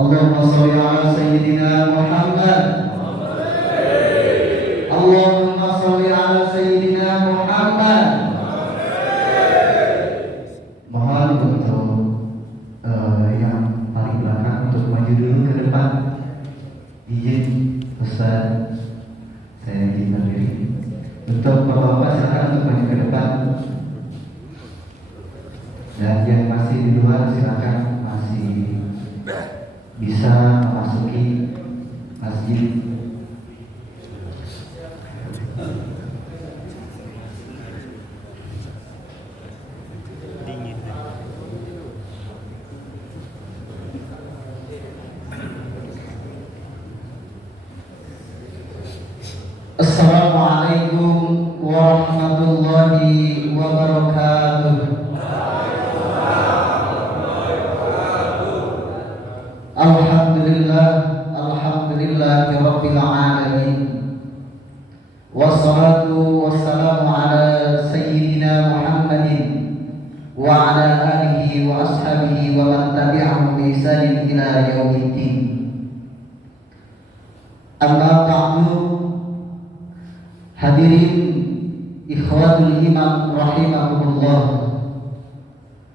Allahumma sholli ala sayyidina Muhammad. Allahumma sholli ala sayyidina Muhammad. Mohon untuk yang paling belakang untuk maju dulu ke depan. Izin Ustaz, saya izin berdiri. Untuk bapak-bapak silakan untuk maju ke depan. Dan yang masih di luar silakan masih bisa memasuki masjid. Assalamualaikum warahmatullahi wabarakatuh. Alhamdulillahirabbil alamin. Wassalatu wassalamu ala sayyidina Muhammadin wa ala alihi wa ashabihi wa man tabi'ahum bi ihsanin ila yaumiddin. Amma ba'du. Hadirin ikhwatul iman rahimahumullah.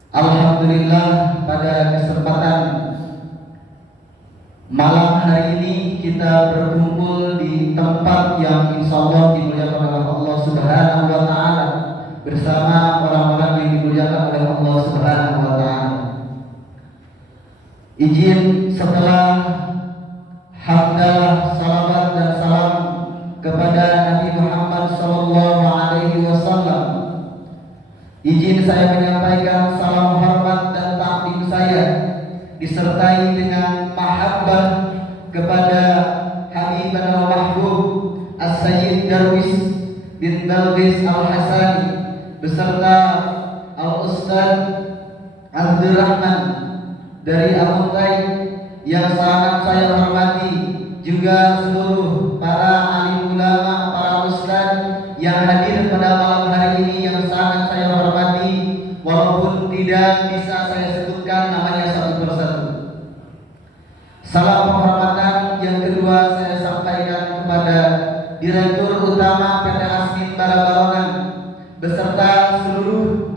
Alhamdulillah, pada kesempatan malam hari ini kita berkumpul di tempat yang insyaallah dimuliakan oleh Allah Subhanahu wa taala bersama orang-orang yang dimuliakan oleh Allah Subhanahu wa taala. Izin setelah hamdalah, salawat dan salam kepada Nabi Muhammad sallallahu alaihi wasallam, izin saya menyampaikan salam hormat dan takdim saya disertai dengan mahabbah kepada Habibana Mahbub As-Sayyid Darwis bin Darwis Al-Hasani beserta Al-Ustaz Abdul Rahman dari Abu Taib yang sangat saya hormati, juga seluruh para alim ulama, para ustaz yang hadir pada malam hari ini yang sangat saya hormati, walaupun tidak bisa saya sebutkan namanya satu persatu. Salam penghormatan yang kedua saya sampaikan kepada Direktur Utama PT Asmin Barabarongan beserta seluruh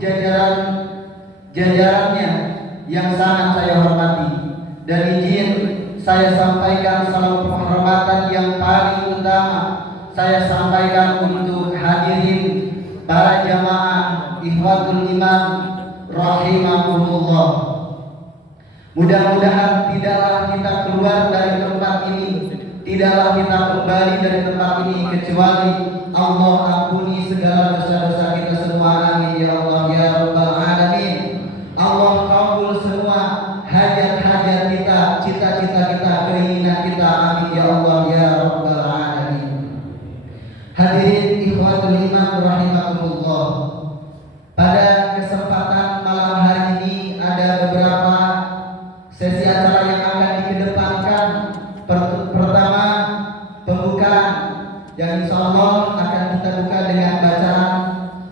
jajarannya yang sangat saya hormati, dan izin saya sampaikan salam penghormatan yang paling utama saya sampaikan untuk hadirin para jamaah ikhwatul iman rahimahumullah. Mudah-mudahan tidaklah kita keluar dari tempat ini, tidaklah kita kembali dari tempat ini kecuali Allah ampuni segala dosa-dosa kita semua. Amin ya Allah ya rabbal alamin. Allah kabul semua hajat-hajat kita, cita-cita kita, keinginan kita. Amin ya Allah ya rabbal alamin. Hadirin ikhwatul iman rahimakumullah. Pada kesempatan malam hari ini ada beberapa sesi acara yang akan dikedepankan. Pertama, pembukaan, yang insyaallah akan kita buka dengan bacaan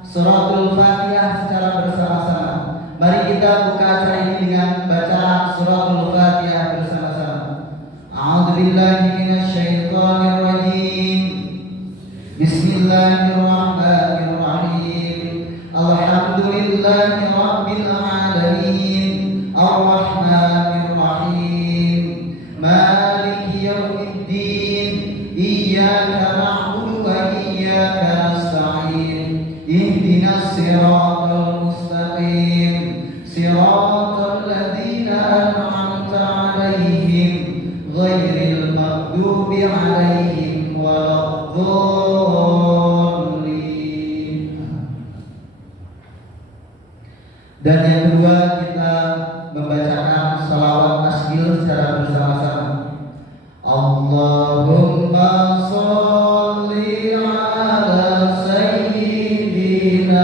suratul Fatihah secara bersama-sama. Mari kita buka acara ini dengan bacaan suratul Fatihah bersama-sama. A'udzubillahi minasyaitonir rajim. Bismillahirrahmanirrahim. Alhamdulillahi rabbil alamin. Ar-Rahmanir Rahim. Maliki yaumiddin. Iyyaka na'budu wa iyyaka nasta'in. Ihdinas siratal mustaqim. Siratal ladzina an'amta 'alaihim ghairil maghdubi 'alaihim waladdallin. Dan yang kedua, kita membacakan salawat tasbih secara bersama-sama. Allahumma sholli ala sayyidina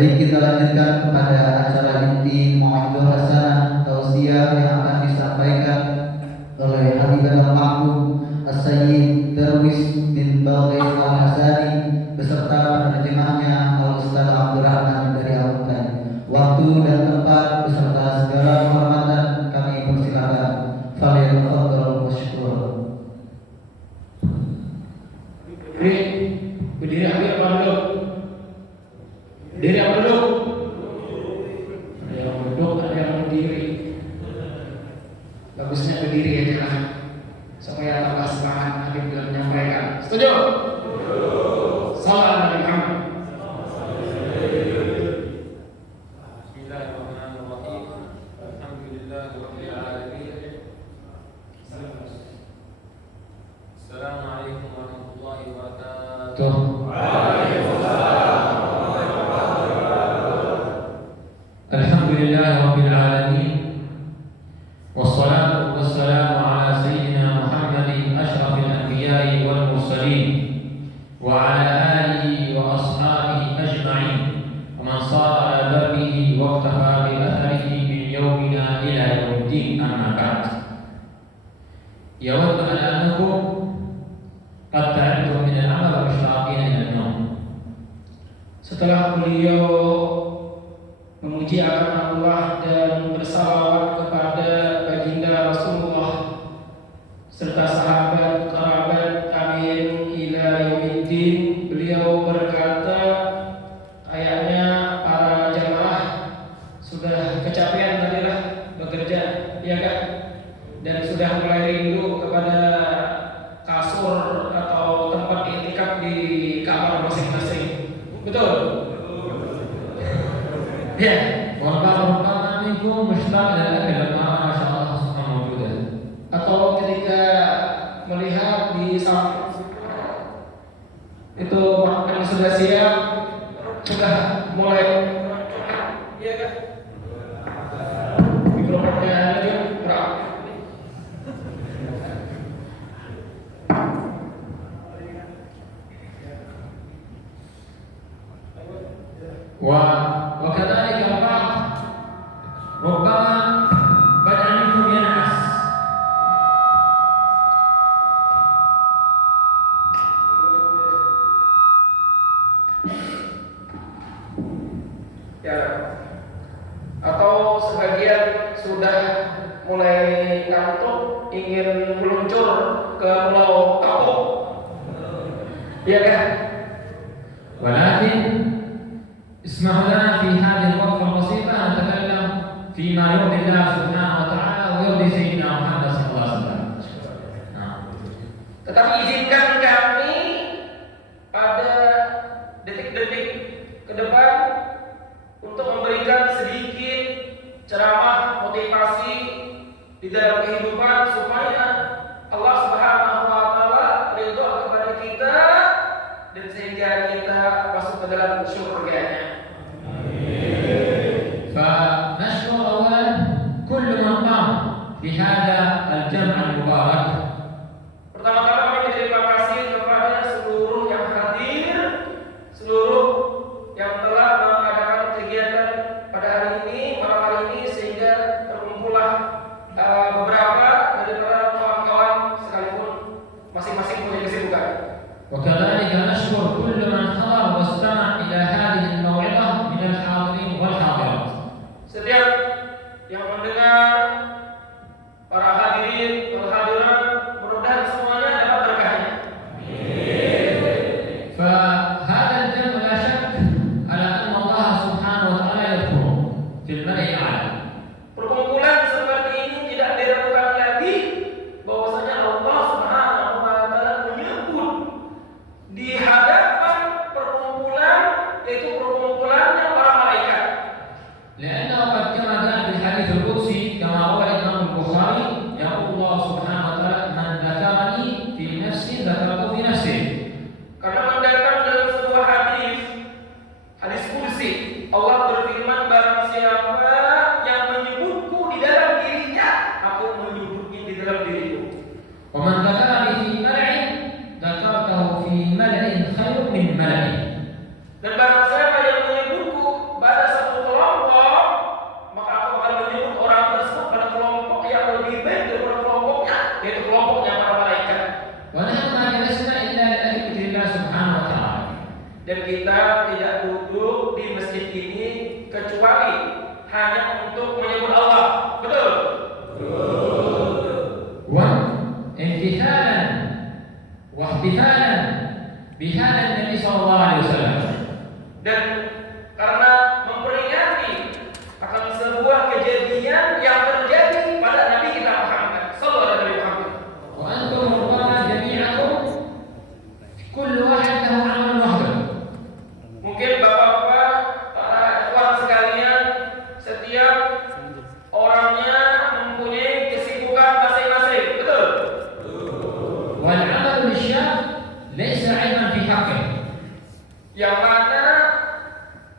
Baik, kita lanjutkan kepada acara inti Mau'idul Hasanah Tausiah yang akan disampaikan oleh Habibana Mahmud As-Sayyid Darwis bin Balqis Al-Hasani beserta penerjemahnya Al-Ustaz Abdurrahman dari Al-Hutan. Waktu dan tempat beserta segala kehormatan kami persilakan. Fadhil masykur. Berdiri ambil apa dulu? Berdiri apa dulu? Ada yang duduk, ada yang berdiri. Bagusnya berdiri aja lah, supaya tambah semangat Habib dalam menyampaikan. Setuju? Salam Nabi Muhammad. Bismillahirrahmanirrahim. Alhamdulillahirabbil alamin. Assalamualaikum warahmatullahi wabarakatuh. Alhamdulillahirabbil alamin. Wassalatu wassalamu ala sayyidina Muhammadin asyrafil anbiya'i wal mursalin wa ala alihi wa ashabihi ajma'in wa man sara ala darbihi wa iktafa bi atharihi min yawmina ila yawmiddin, amma ba'd. Yawaddu ala annakum qad ta'antum min al-amal wa mushtaqina ila an-nawm. Setelah beliau memuji akan Allah dan bersalawat kepada baginda Rasulullah serta sahabat, kerabat, tabi'in ila yaumiddin, beliau berkata, kayaknya para jamaah sudah kecapean tadi lah bekerja, ya kan? Dan sudah mulai rindu kepada kasur atau tempat i'tikaf di kamar masing-masing. Betul? Ya. Warahmatullahi minkum mushtaq ila al-akl ma sha Allah mawjudah. Atau ketika melihat di samping itu makanan sudah siap, sudah mulai, iya kan? Mikrofonnya aja berapa? Wa kadhalika ba'd rubbama bad'ankum yan'as. Ya. Atau sebagian sudah mulai ngantuk, ingin meluncur ke pulau Kapuk. Iya kan? ولكن اسمحوا لنا في هذه الوقفة البسيطة أن نتكلم فيما يرضي الله سبحانه وتعالى ويرضي سيدنا محمد صلى الله عليه وسلم. Tetapi izinkan kami pada detik-detik ke depan untuk memberikan sedikit ceramah motivasi di dalam kehidupan supaya Allah Subhanahu wa taala ridho kepada kita dan sehingga kita masuk ke dalam surga-Nya. فنشكر أولا كل من قام بهذا الجمع المبارك. Pertama-tama kami berterima kasih kepada seluruh yang hadir, seluruh yang telah mengadakan kegiatan pada hari ini, malam hari ini, sehingga terkumpullah beberapa dari para kawan-kawan sekalipun masing-masing punya kesibukan. وكذلك نشكر كل من حضر واستمع إلى هذه الموعظة من الحاضرين والحاضرات. Setiap yang mendengar, para kita tidak duduk di masjid ini kecuali hanya untuk menyebut Allah. Betul? وامتثالا واحتفالا بهذا النبي صلى الله عليه وسلم. Dan karena memperingati akan sebuah kejadian yang terjadi pada Nabi kita Muhammad sallallahu alaihi wasallam. وأنتم ربما جميعكم كل واحد له عمل وحده. Mungkin bapak-bapak, para ikhwan sekalian, setiap orangnya mempunyai kesibukan masing-masing. Betul? والعمل للشاب ليس عيبا في حقه. Yang mana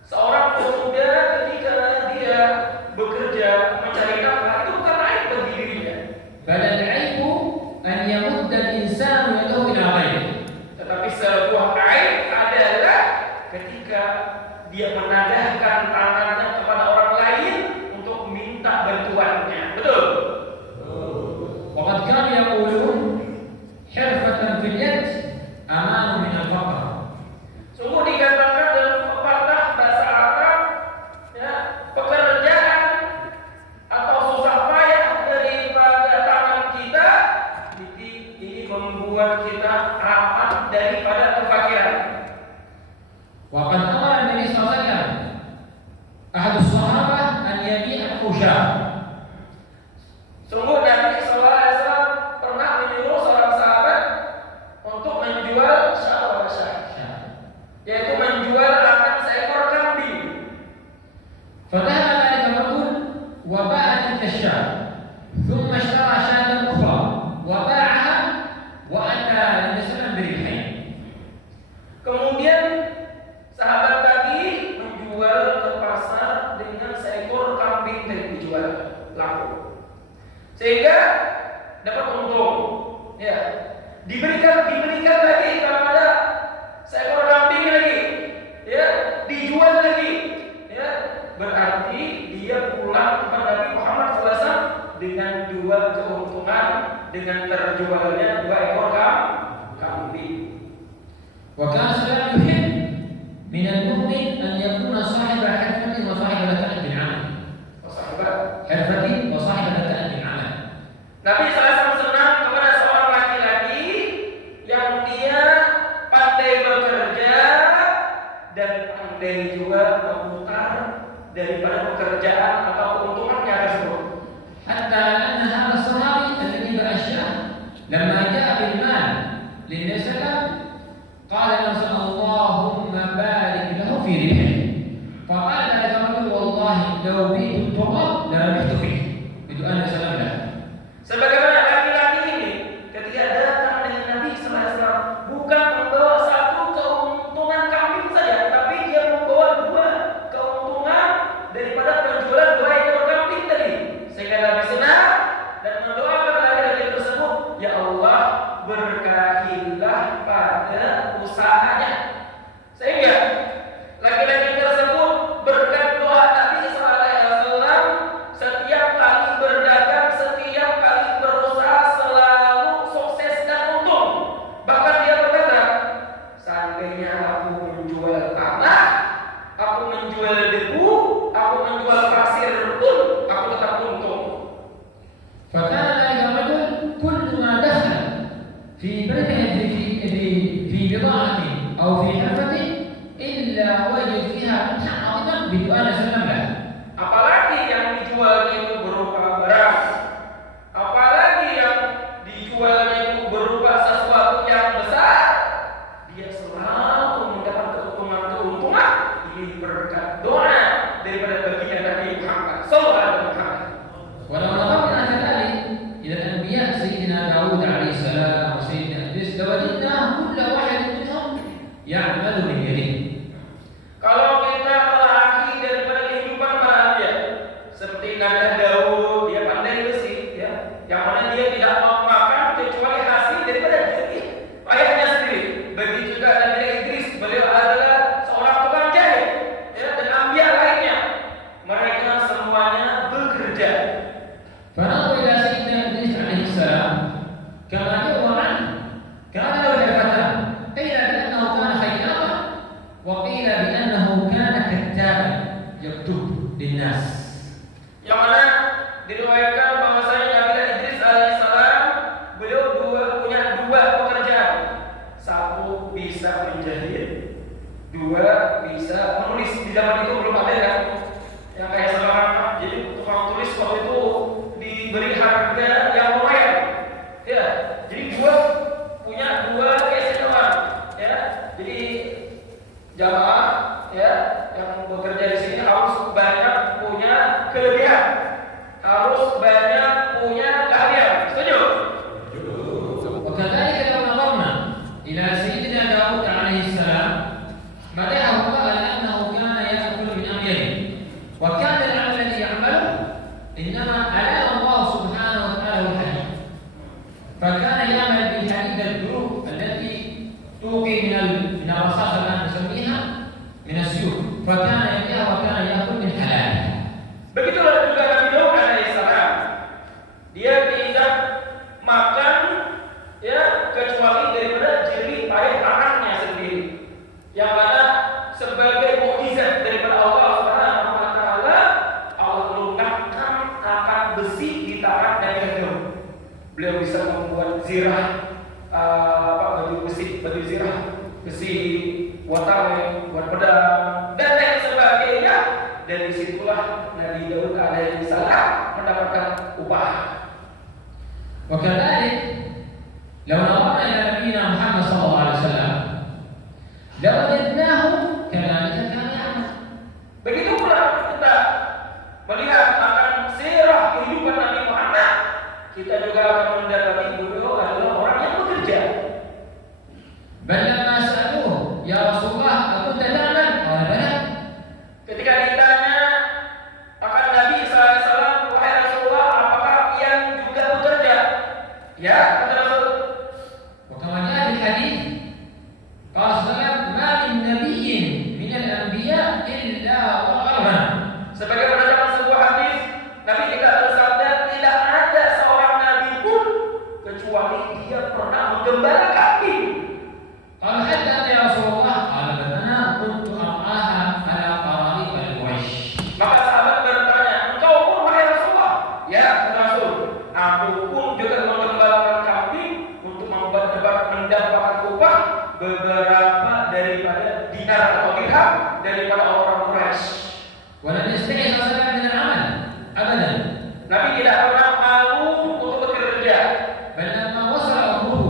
seorang pemuda ketika dia bekerja mencari nafkah itu bukan aib bagi dirinya. بل العيب أن يمد الإنسان يده إلى غيره. Tetapi sebuah aib adalah ketika dia menadahkan tangannya kepada orang lain untuk minta bantuannya. Betul? وقد كانوا يقولون حرفة في اليد أمان من الفقر. Sungguh dikatakan dalam pepatah bahasa Arab, ya, pekerjaan atau susah payah daripada tangan kita ini membuat kita aman daripada kefakiran. وقد أمر النبي صلى الله عليه وسلم أحد الصحابة أن يبيع الخشاف. Sungguh Nabi sallallahu alaihi wasallam pernah menyuruh seorang sahabat untuk menjual syawasah, yaitu menjual akan seekor kambing. فذهب ذلك الرجل وباع تلك الشاة ثم اشترى شاة أخرى وباعها وأتى النبي صلى الله عليه وسلم بربحين. Kemudian sahabat tadi menjual ke pasar dengan seekor kambing yang dijual laku, sehingga dapat untung. Ya, diberikan lagi kepada seekor kambing lagi, ya, dijual lagi, ya, berarti dia pulang kepada Nabi Muhammad SAW dengan dua keuntungan dengan terjualnya dua ekor kambing. وكان سلام يحب من المؤمن أن يكون صاحب حرفة وصاحب ذكاء بالعمل. حرفة وصاحب ذكاء بالعمل. Nabi SAW senang kepada seorang laki-laki yang dia pandai bekerja dan pandai juga memutar daripada pekerjaan atau keuntungannya tersebut. حتى أن هذا الصحابي الذي باع الشاة لما جاء بالمال للنبي صلى الله عليه وسلم قال له اللهم بارك له في ربحه. فقال ذلك الرجل والله لو بئت التراب لربحت فيه. بدون أن يسلم له. Sebagaimana laki-laki ini ketika datang dengan Nabi SAW bukan membawa satu keuntungan kambing saja, tapi dia membawa dua keuntungan daripada penjualan dua ekor kambing tadi, sehingga Nabi senang dan mendoakan laki-laki tersebut, ya Allah berkahilah pada usahanya, sehingga laki-laki tersebut berkat doa Nabi SAW setiap kali berdagang, setiap kali berusaha selalu sukses dan untung. Bahkan dia berkata, seandainya aku menjual tanah, aku menjual debu, aku menjual pasir pun, aku tetap untung. فكان ذلك الرجل كل ما دخل في بيته في بضاعة أو في حرفة إلا وجد فيها ربحا عظيما بدون أن يسلم له. Apalagi yang dijualnya itu berupa barang, apalagi yang dijualnya itu berupa sesuatu yang besar, dia selalu mendapat keuntungan. Ini berkat doa daripada baginda Nabi Muhammad sallallahu alaihi wasallam. ولو نظرنا كذلك إلى الأنبياء سيدنا داود عليه السلام وسيدنا إدريس لوجدنا كل واحد منهم يعمل من يده. Kalau kita melaki daripada kehidupan para anbiya, seperti Nabi Daud, dia pandai besi, ya, yang mana dia tidak mau makan kecuali hasil daripada diri ayahnya sendiri. Begitu juga Nabi Idris, beliau adalah seorang tukang jahit, ya, dan anbiya lainnya, mereka semuanya bekerja. فنظر إلى سيدنا إدريس عليه السلام كما يروى عنه كان له حرفتان، قيل بأنه كان خياطا وقيل بأنه كان كتابا يكتب للناس. Yang mana diriwayatkan bahwasanya Nabi Idris alaihissalam beliau punya dua pekerjaan. Satu bisa menjahit, dua bisa menulis. Di zaman itu belum ada kan yang kayak sekarang. Jadi tukang tulis waktu itu diberi harga yang lumayan. Ya, jadi punya dua keistimewaan. Ya, jadi jamaah ya yang bekerja di sini harus banyak punya kelebihan, harus banyak punya keahlian. Setuju? وكذلك لو نظرنا إلى سيدنا داود عليه السلام مدحه قال أنه كان يأكل من أميره وكان العمل الذي يعمله إنما ألام الله سبحانه وتعالى الحديد فكان يعمل بحديد الدروب التي توقي من الرصاص الآن نسميها من السيوف فكان يبيعها وكان يأكل من حلاله. Begitulah juga Nabi Daud alaihissalam. Dia tidak makan ya kecuali daripada jerih payah anaknya sendiri. Yang mana sebagai mukjizat daripada Allah Subhanahu wa taala, Allah melunakkan akan besi di tangan Nabi Daud. Beliau bisa membuat zirah baju zirah, besi watame, buat pedang dan lain sebagainya. Dan disitulah Nabi Daud alaihissalam mendapatkan upah. وكذلك لو نظرنا إلى نبينا محمد صلى الله عليه وسلم لوجدناه كذلك كان يعمل. Begitu pula kita melihat akan sirah kehidupan Nabi Muhammad, kita juga akan mendapati beliau adalah orang yang bekerja. بل لما سألوه يا رسول الله أكنت تعمل؟ قال بلى. Ketika ditanya akan Nabi SAW, wahai Rasulullah, apakah yang juga bekerja? Ya, kata Rasul. وكما جاء في الحديث قال صلى الله عليه وسلم ما من نبي من الأنبياء إلا وغرها. Sebagaimana dalam sebuah hadis, Nabi tidak bersabda, tidak ada seorang nabi pun kecuali dia pernah menggembala kambing. قال حتى أنت يا رسول الله؟ قال بل أنا كنت أرعاها على قراريط القريش. Maka sahabat bertanya, engkau pun wahai Rasulullah? Ya, Rasul, aku pun juga menggembalakan kambing untuk mendapatkan upah beberapa daripada dinar atau dirham daripada orang Quraisy. ولم يستحي صلى الله عليه وسلم من العمل أبدا. Nabi tidak pernah malu untuk bekerja. بل لما وصل عمره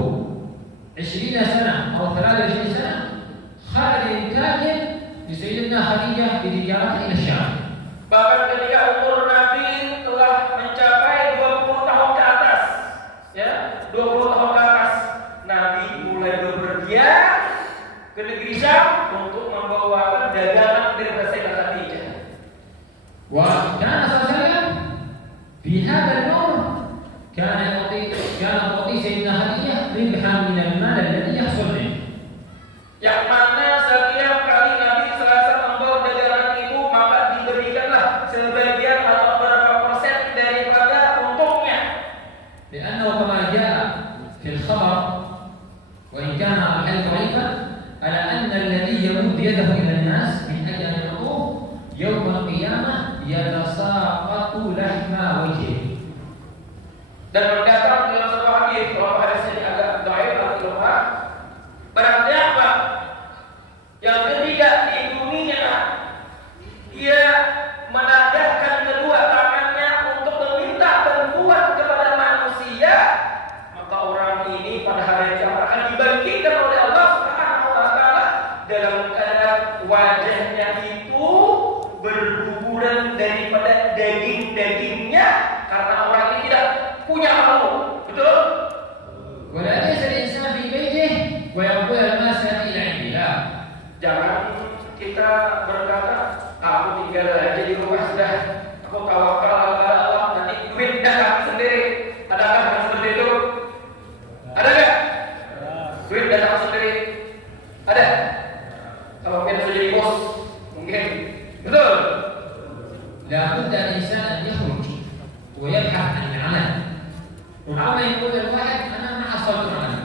20 سنة أو 23 سنة خرج للتاجر لسيدنا خديجة بتجارته إلى الشام. Bahkan ketika umur Nabi telah mencapai 20 tahun ke atas, ya, 20 tahun ke atas, Nabi mulai bepergian ke negeri Syam untuk membawakan dagangan daripada Sayyidah Khadijah. وكان صلى الله عليه وسلم في هذا اليوم كان يعطي سيدنا خديجة ربحا من المال الذي يحصل منه. Yang mana setiap kali Nabi selasa membawa dagangan itu, maka diberikanlah sebagian atau beberapa persen daripada untungnya. لأنه كما جاء في الخبر وإن كان الحديث ضعيفا على أن الذي يمد يده إلى الناس من أجل أن يعطوه يوم القيامة يتساقط لحم وجهه. Dan mendatang dalam sebuah hadis, kalau hadisnya ini agak dhaif atau lemah, barang siapa yang ketika di dunia dia menadahkan kedua tangannya untuk meminta bantuan kepada manusia, maka orang ini pada hari kiamat akan dibangkitkan oleh Allah Subhanahu wa taala dalam keadaan wajahnya itu berguguran daripada daging-dagingnya karena orang ini tidak punya malu. Betul? ولا ليس الإنسان في بيته ويقول الماس إلى عندي. لا. Jangan kita berkata, aku tinggal aja di rumah sudah, aku tawakal kepada Allah, nanti duit datang sendiri. Adakah yang seperti itu? Ada nggak? Duit datang sendiri. Ada? Kalau kita sudah jadi bos, mungkin. Betul? لا بد الإنسان أن يخرج ويبحث عن العمل. ربما يقول الواحد أنا ما حصلت عمل.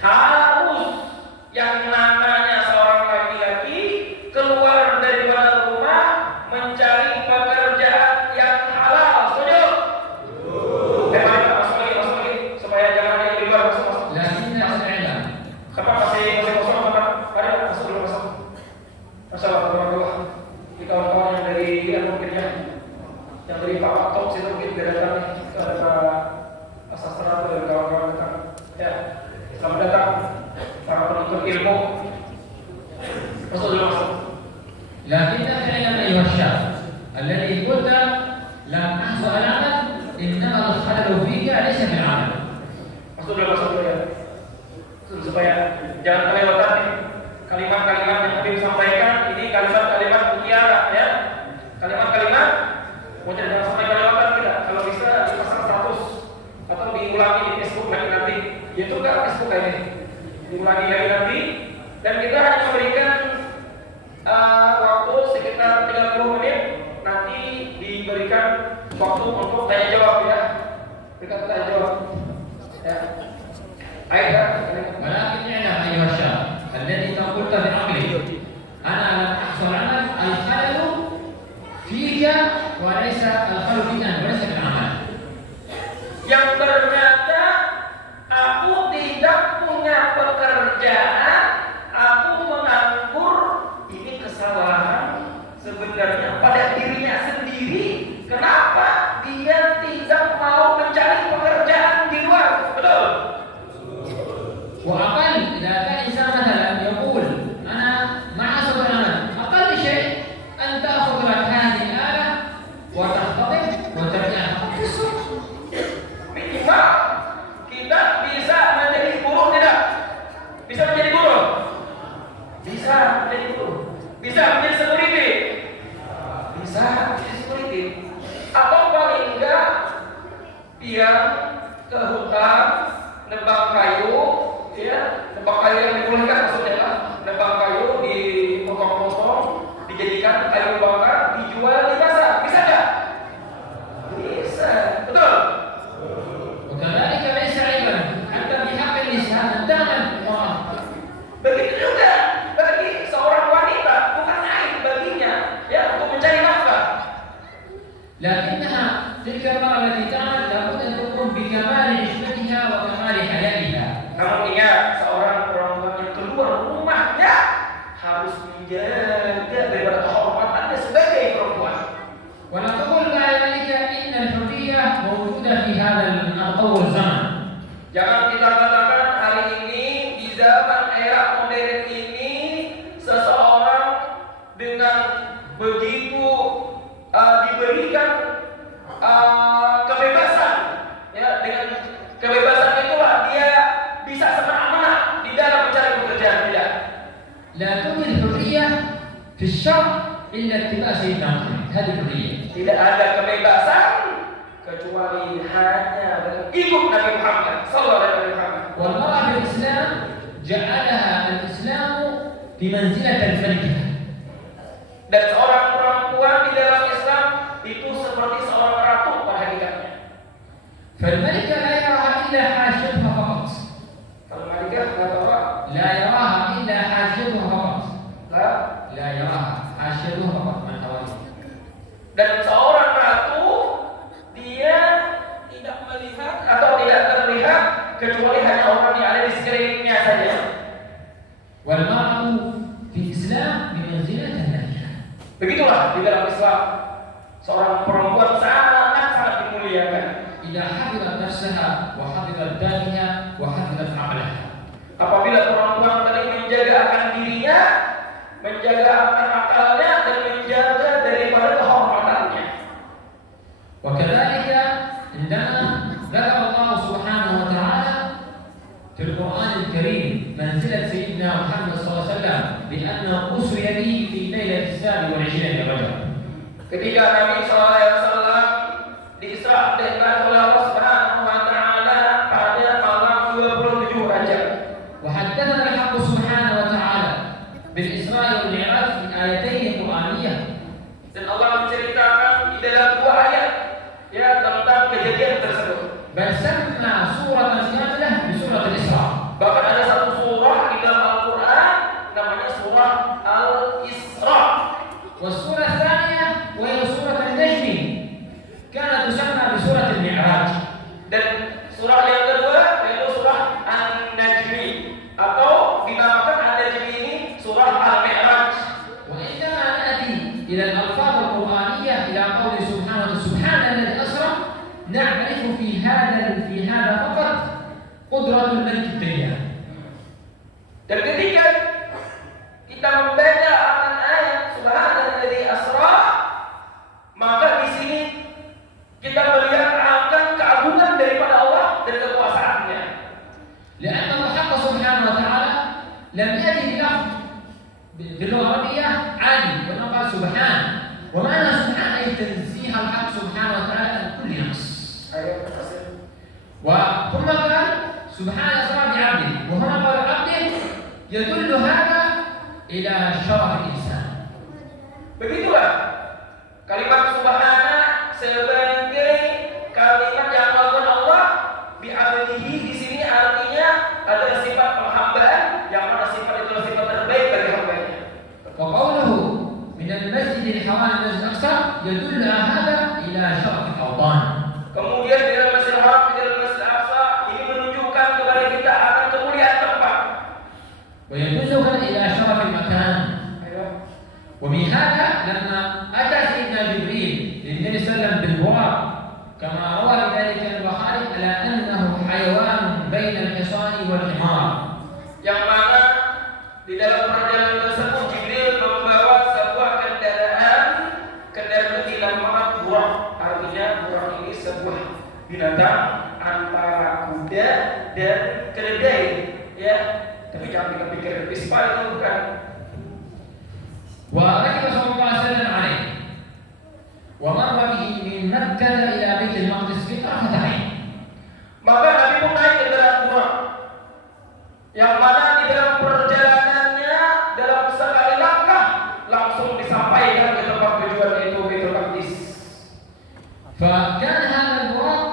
Harus yang namanya seorang laki-laki لكنك اعلم أيها الشاب الذي قلت لم أحصل العمل إنما الخلل فيك ليس في العمل. Supaya jangan kelewatan kalimat-kalimat yang Habib sampaikan. Ini kalimat-kalimat mutiara ya. Kalimat-kalimat jangan sampai kelewatan tidak. Kalau bisa dipasang 100 atau diulangi di Facebook nanti. Itu kan Facebook ini. Diulangi lagi nanti dan kita hanya memberikan waktu sekitar 30 menit. Nanti diberikan waktu untuk tanya jawab ya. Berikan tanya jawab. Ya. ولكن اعلم أيها الشاب الذي قلت بعقلك أنا لم أحصل عمل الخلل فيك وليس الخلل فيك وليس في العمل. Yang ternyata aku tidak punya pekerjaan, aku menganggur, ini kesalahan sebenarnya pada dirinya sendiri. Kenapa dia tidak mau mencari pekerjaan di luar? Betul. وأقل إذا كان إنسان مثلا يقول أنا ما حصل العمل أقل شيء أن تأخذ لك هذه الآلة وتختطف وترجعها في السوق. Minimal kita bisa menjadi buruh tidak? Bisa menjadi buruh? Bisa menjadi buruh. Bisa menjadi security? Bisa menjadi security. Atau paling enggak dia ke hutan nebang kayu, ya, nebang kayu yang dibolehkan maksudnya lah, nebang kayu dipotong-potong, dijadikan kayu bakar, dijual di pasar, bisa nggak? Bisa, betul. وكذلك ليس عيبا حتى بحق النساء أن تعمل. Begitu juga bagi seorang wanita, bukan aib baginya, ya, untuk mencari nafkah. لكنها تلك المرأة التي تعمل لابد أن تكون بكمال عصمتها وكمال حيائها. Namun ingat, seorang perempuan yang keluar rumahnya harus menjaga daripada kehormatannya sebagai perempuan. ونقول بعد ذلك إن الحرية موجودة في هذا الطور الزمن. Jangan kita katakan hari ini di zaman era modern ini seseorang dengan begitu diberikan kebebasan, ya, dengan kebebasan itulah dia bisa semena-mena di dalam mencari pekerjaan. Tidak. لا توجد حرية في الشرع إلا اتباع سيدنا محمد. هذه الحرية. Tidak ada kebebasan kecuali hanya dengan ikut Nabi Muhammad sallallahu alaihi wasallam. والمرأة في الإسلام جعلها الإسلام بمنزلة الملكة. Dan seorang perempuan di dalam Islam itu seperti seorang ratu pada hakikatnya. فالملكة لا يراها إلا حاجتها فقط. Al-Malikah kata لا يراها إلا حاجتها فقط. la. لا يراها حاجتها فقط من حواليه. Dan seorang ratu dia tidak melihat atau tidak terlihat kecuali hanya orang yang ada di sekelilingnya saja. والمرأة في الإسلام بمنزلة الملكة. Begitulah di dalam Islam seorang perempuan sangat dimuliakan. إذا حفظت نفسها وحفظت ذاتها وحفظت عقلها. Apabila perempuan tadi menjaga akan dirinya, menjaga akan akalnya dan menjaga daripada kehormatannya. وكذلك عندما ذكر الله سبحانه وتعالى في القرآن الكريم منزلة سيدنا محمد صلى الله عليه وسلم بأنه أسري به في ليلة 29 من رجب. Ketika Nabi SAW diisra dengan oleh Allah Subhanahu wa taala pada malam 27 Rajab. وحدثنا الحق سبحانه وتعالى بالإسراء والمعراج في آيتين قرآنية. Dan Allah menceritakan di dalam dua ayat ya tentang kejadian tersebut. بل سمى سورة كاملة بسورة الإسراء. Bahkan ada satu surah di dalam Al-Qur'an namanya surah Al-Isra. والسورة الثانية وهي سورة النجم كانت تسمى بسورة المعراج. Dan surah yang kedua yaitu surah An-Najmi atau dinamakan An-Najmi ini surah Al-Mi'raj. وعندما نأتي إلى الألفاظ القرآنية إلى قوله سبحانه سبحان الذي أسرى نعرف في هذا فقط قدرة الملك الدنيا. Dan ketika kita membaca سبحان. ومعنى سبحان أي تنزيه الحق سبحانه وتعالى عن كل نقص. وثم قال سبحان أسرى بعبده، وهنا قال عبده يدل هذا إلى شرف الإنسان. Begitulah kalimat subhana sebagai kalimat yang dilakukan Allah bi'abdihi di sini artinya adalah sifat penghambaan yang mana sifat itu sifat terbaik bagi hambanya. وقوله من المسجد الحرام إلى المسجد الأقصى يدل هذا إلى شرف الأوطان. Kemudian dari Masjidil Haram ke Masjidil Aqsa ini menunjukkan kepada kita akan kemuliaan tempat. ويدلك إلى شرف المكان. ومن هذا لما أتى سيدنا جبريل للنبي صلى الله عليه وسلم بالبراق كما روى ذلك البخاري على أنه حيوان بين الحصان والحمار. Yang mana di dalam perjalanan tersebut Jibril membawa sebuah kendaraan dengan nama burak. Artinya burak ini sebuah binatang antara kuda dan keledai, ya. Tapi jangan pikir Vespa itu bukan. وركب صلى الله عليه وسلم عليه ومر به من مكة إلى بيت المقدس في طرفة عين. Maka Nabi pun naik kendaraan burak, yang mana di dalam perjalanannya dalam sekali langkah langsung disampaikan ke tempat tujuan yaitu Baitul Maqdis. فكان هذا البراق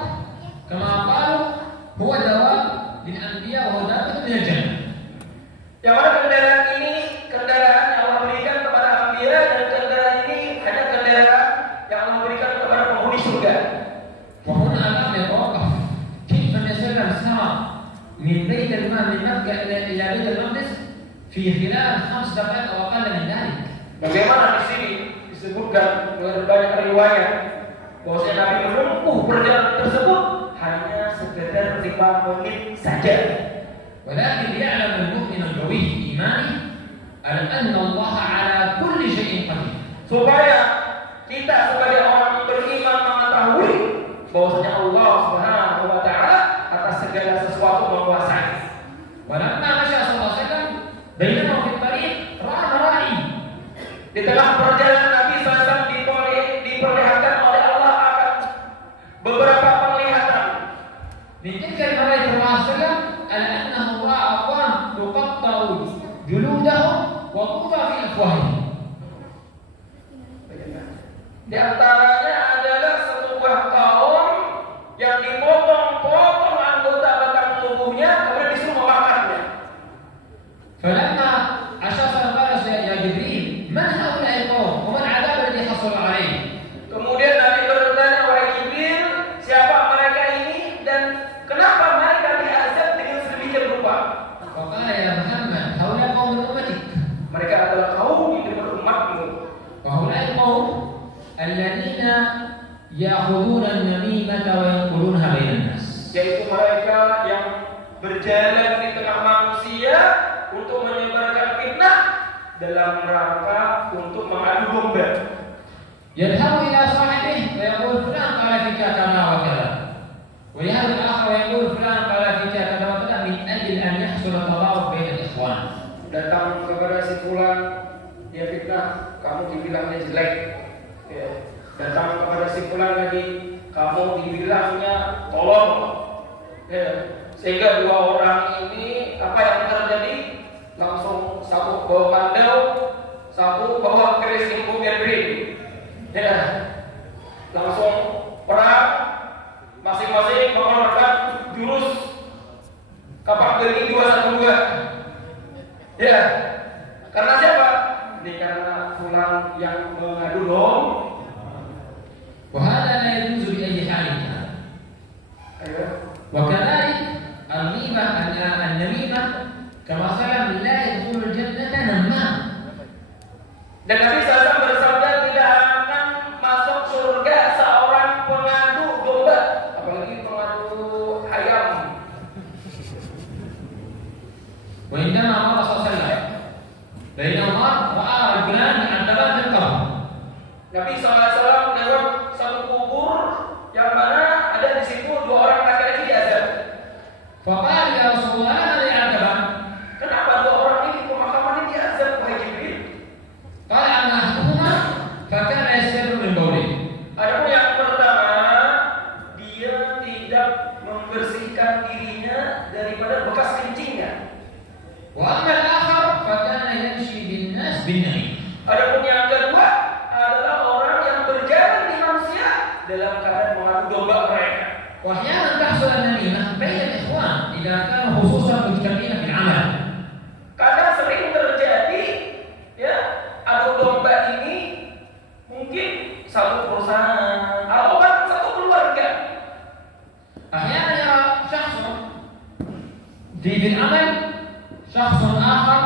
كما قالوا هو دواء للأنبياء وهو دابة من الجنة. Yang mana kendaraan ini kendaraan yang Allah berikan kepada Anbiya dan kendaraan ini hanya kendaraan yang Allah berikan kepada penghuni surga. وهنا الأمر يتوقف كيف النبي صلى الله عليه وسلم سار من بيت المال من مكة إلى بيت المقدس في خلال 5 دقائق أو أقل من ذلك. Bagaimana di sini disebutkan oleh banyak riwayat bahwa Nabi menempuh perjalanan tersebut hanya sekedar 5 menit saja. ولكن يعلم المؤمن القوي في إيمانه أن الله على كل شيء قدير. Supaya kita sebagai orang beriman mengetahui bahwasanya Allah Subhanahu wa taala atas segala sesuatu menguasai. ولما مشى صلى الله عليه وسلم بينما في الطريق رأى مراعي. Di tengah perjalanan Nabi SAW diperlihatkan oleh Allah akan beberapa penglihatan. من تلك المراعي صلى الله عليه وسلم على أنه رأى أقوام تقطع جلودهم وتوضع في أفواههم. Di antaranya adalah sebuah kaum yang dipotong-potong anggota batang tubuhnya kemudian disuruh memakannya. فلما أشار قال يا جبريل من هؤلاء القوم وما العذاب الذي حصل عليه؟ Kemudian Nabi bertanya, wahai Jibril, siapa mereka ini dan kenapa mereka diazab dengan sedemikian rupa? فقال يا محمد هؤلاء قوم من أمتك. Mereka adalah kaum yang dari umatmu. وهؤلاء القوم الذين يأخذون النميمة وينقلونها بين الناس. Yaitu mereka yang berjalan di tengah manusia untuk menyebarkan fitnah dalam rangka untuk mengadu domba. يذهب إلى صاحبه ويقول فلان قال فيك كذا وكذا، ويذهب الآخر ويقول فلان قال فيك كذا وكذا من أجل أن يحصل تضارب بين الإخوان. Datang kepada si fulan, dia fitnah, kamu dibilangnya jelek. Ya. Datang kepada si fulan lagi, kamu dibilangnya tolong. Ya. Sehingga dua orang ini apa yang terjadi? Langsung satu bawa mandau, satu bawa keris yang beri. Ya. Langsung perang, masing-masing mengeluarkan jurus kapak geni 212. Ya, karena siapa? Ini karena fulan yang mengadu dom. وهذا لا يجوز بأي حال كان. Ayo. وكذلك النميمة كما سلم لا يدخل الجنة نمام. Dan Nabi SAW bersabda tidak akan masuk surga seorang pengadu domba, apalagi pengadu ayam. وإنما مر صلى الله عليه وسلم بينهما رأى رجلان يعذبان في القبر. Nabi SAW lewat satu kubur yang mana ada di situ dua orang laki-laki diazab. فقال يا رسول الله هذا يعذبان. Kenapa dua orang ini pemakaman ini diazab, wahai Jibril? قال أما أحدهما Adapun yang kedua adalah orang yang berjalan di manusia dalam keadaan mengadu domba mereka. وأحيانا تحصل النميمة بين الإخوان إذا كانوا خصوصا مجتمعين في العمل. Kadang sering terjadi ya adu domba ini mungkin satu perusahaan atau bahkan satu keluarga. أحيانا يرى شخص في العمل شخص آخر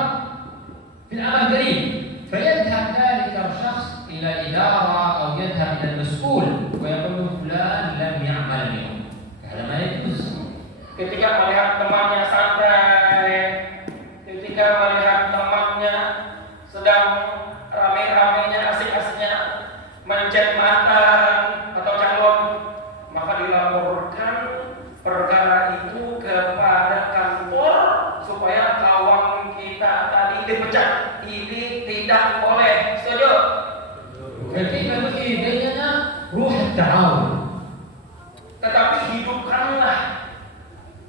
في العمل قريب فيذهب ذلك الشخص إلى إدارة أو يذهب إلى المسؤول ويقول فلان لم يعمل اليوم. هذا ما يجوز. Ketika melihat temannya santai, ketika melihat temannya sedang rame-ramenya, asik-asiknya mencet mantan atau calon, maka dilaporkan perkara itu kepada kantor supaya kawan kita tadi dipecat. Ini tidak boleh. Setuju? فكيف نحيي بيننا روح التعاون؟ Tetapi hidupkanlah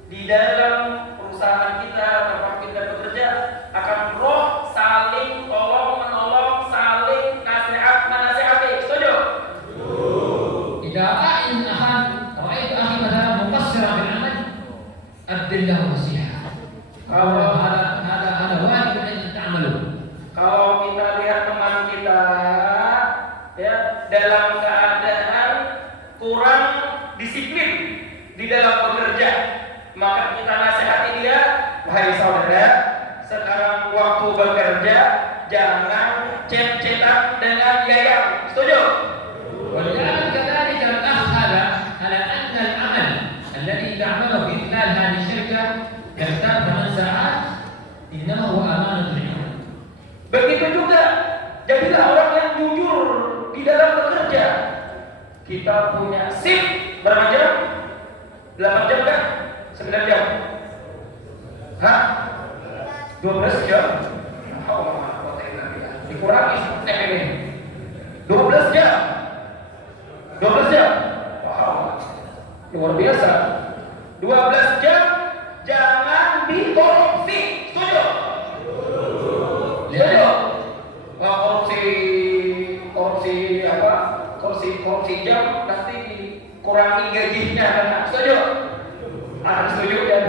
di dalam perusahaan kita, tempat kita bekerja, akan roh saling tolong menolong, saling nasihat menasihati. Setuju? إذا رأيت أخي مثلا مقصرا في العمل أبدل له نصيحة. هذا واجب أن تعمله. Kalau kita lihat teman kita ya dalam keadaan kurang disiplin di dalam bekerja, maka kita nasihati dia, wahai saudara, sekarang waktu bekerja jangan cet-cetan dengan yayang. Setuju? ولذلك كذلك الأخ هذا على أن العمل الذي تعمله في خلال هذه الشركة يحتاج 8 ساعات إنما هو أمانة العمل. Begitu juga jadilah orang yang jujur di dalam bekerja. Kita punya shift berapa jam? 8 jam kan? 9 jam? Hah? 12 jam? Dikurangi ini 12 jam 12 jam? Wow, luar biasa. 12 jam jangan dikorupsi. Setuju? Setuju? Wah, korupsi jam nanti dikurangi gajinya kan? Setuju? Ada setuju ya?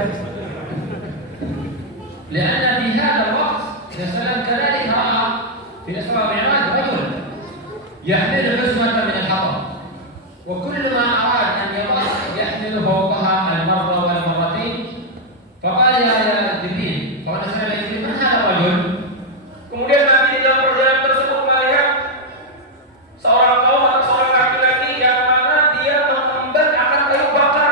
لأن في هذا الوقت مثلا كذلك رأى في الإسراء والمعراج رجل يحمل عزمة من الحطب وكل ما أراد أن يضع يحمل فوقها المرة والمرتين فقال يا جبريل فقال سأل جبريل من هذا الرجل؟ Kemudian Nabi di dalam perjalanan tersebut melihat seorang kaum atau seorang laki-laki yang mana dia mengemban akan kayu bakar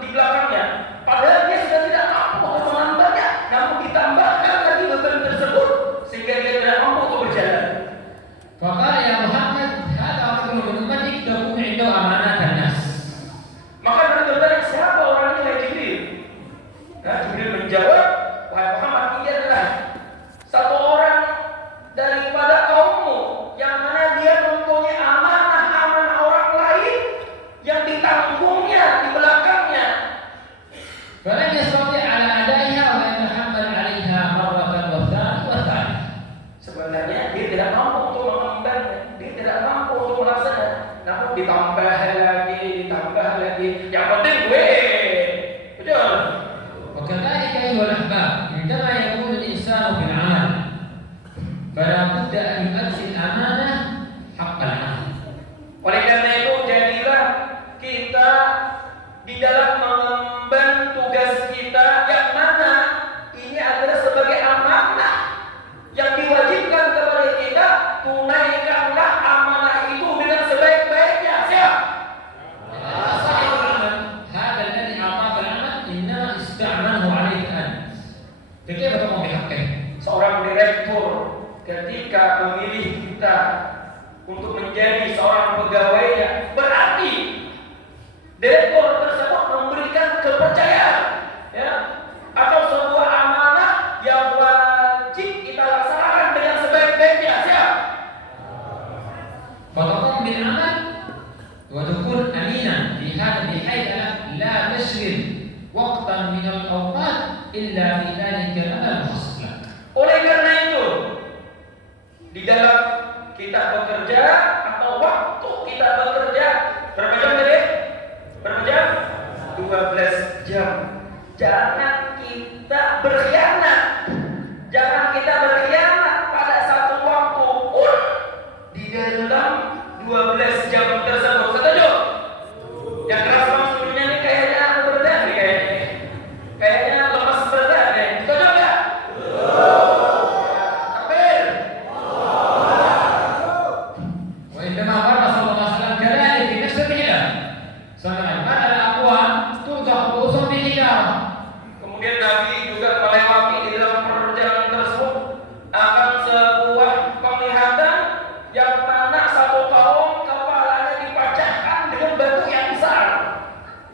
di belakangnya. Padahal dia sudah tidak mampu untuk mengembannya, namun ditambahkan lagi beban tersebut sehingga dia tidak mampu untuk berjalan. فقال يا محمد هذا رجل من أمتك تكون عنده أمانات الناس. Maka Nabi bertanya, siapa orang ini? Wahai Jibril. Nah, Jibril menjawab, wahai Muhammad, ini adalah satu orang daripada kaummu yang mana dia mempunyai amanah orang lain yang ditanggungnya di belakangnya. فلن يستطيع على أدائها وأن يتحمل عليها مرة والثانية والثالثة. Sebenarnya dia tidak mampu untuk mengembannya, dia tidak mampu untuk melaksanakan, namun ditambah lagi. Yang penting gue, betul. وكذلك أيها الأحباب عندما يكون الإنسان في العمل فلا بد أن يؤدي الأمانة حق العمل. Oleh karena itu jadilah kita di dalam mengemban tugas kita yang mana ini adalah sebagai amanah yang diwajibkan kepada kita, tunaikanlah amanah itu dengan sebaik-baiknya. Siap? صاحب العمل هذا الذي أعطاك العمل إنما استعمله عليك أنت. فكيف تقوم بحقه؟ Seorang direktur ketika memilih kita untuk menjadi seorang pegawainya, berarti direktur tersebut memberikan kepercayaan, ya, atau sebuah amanah yang wajib kita laksanakan dengan sebaik-baiknya. Siap? فتقوم بالعمل وتكون أمينا بحيث لا تشغل وقتا من الأوقات إلا في ذلك الأمل المخصص لك. Oleh karena itu, di dalam kita bekerja atau waktu kita bekerja berapa jam tadi? Berapa jam? 12 jam. Jangan kita berkhianat. Jangan kita berkhianat pada satu waktu pun di dalam 12 jam tersebut. Setuju? Yang keras bang setujunya nih kayaknya berat nih kayaknya. Kayaknya lemas berat nih. Setuju nggak? Takbir. وإنما قال صلى الله عليه وسلم كذلك في نفس الرحلة سمعت الأقوام توضع رؤوسهم بالحجارة. Kemudian Nabi juga melewati di dalam perjalanan tersebut akan sebuah penglihatan yang mana satu kaum kepalanya dipecahkan dengan batu yang besar.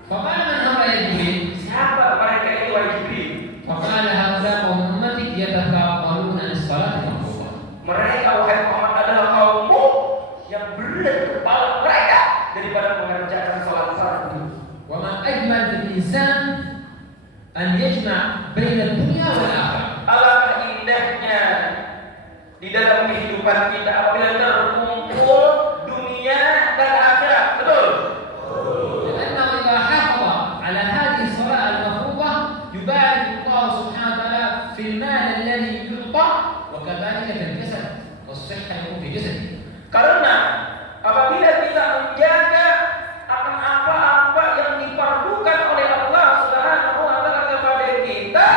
فقال من هؤلاء يا جبريل؟ Siapa mereka itu wahai Jibril? فقال هؤلاء قوم أمتك يتثاقلون عن الصلاة المفروضة. Mereka wahai Muhammad adalah kaummu yang berat kepala mereka daripada mengerjakan salat fardu. وما أجمل الإنسان أن يجمع بين الدنيا والآخرة. Alangkah indahnya di dalam kehidupan kita apabila terkumpul dunia dan akhirat. Betul? لأنه إذا حافظ على هذه الصلاة المفروضة يبارك الله سبحانه وتعالى في المال الذي يعطى وكذلك في الجسد والصحة يكون في جسده. Karena apabila kita menjaga akan apa-apa yang diperlukan oleh Allah Subhanahu wa taala kepada kita,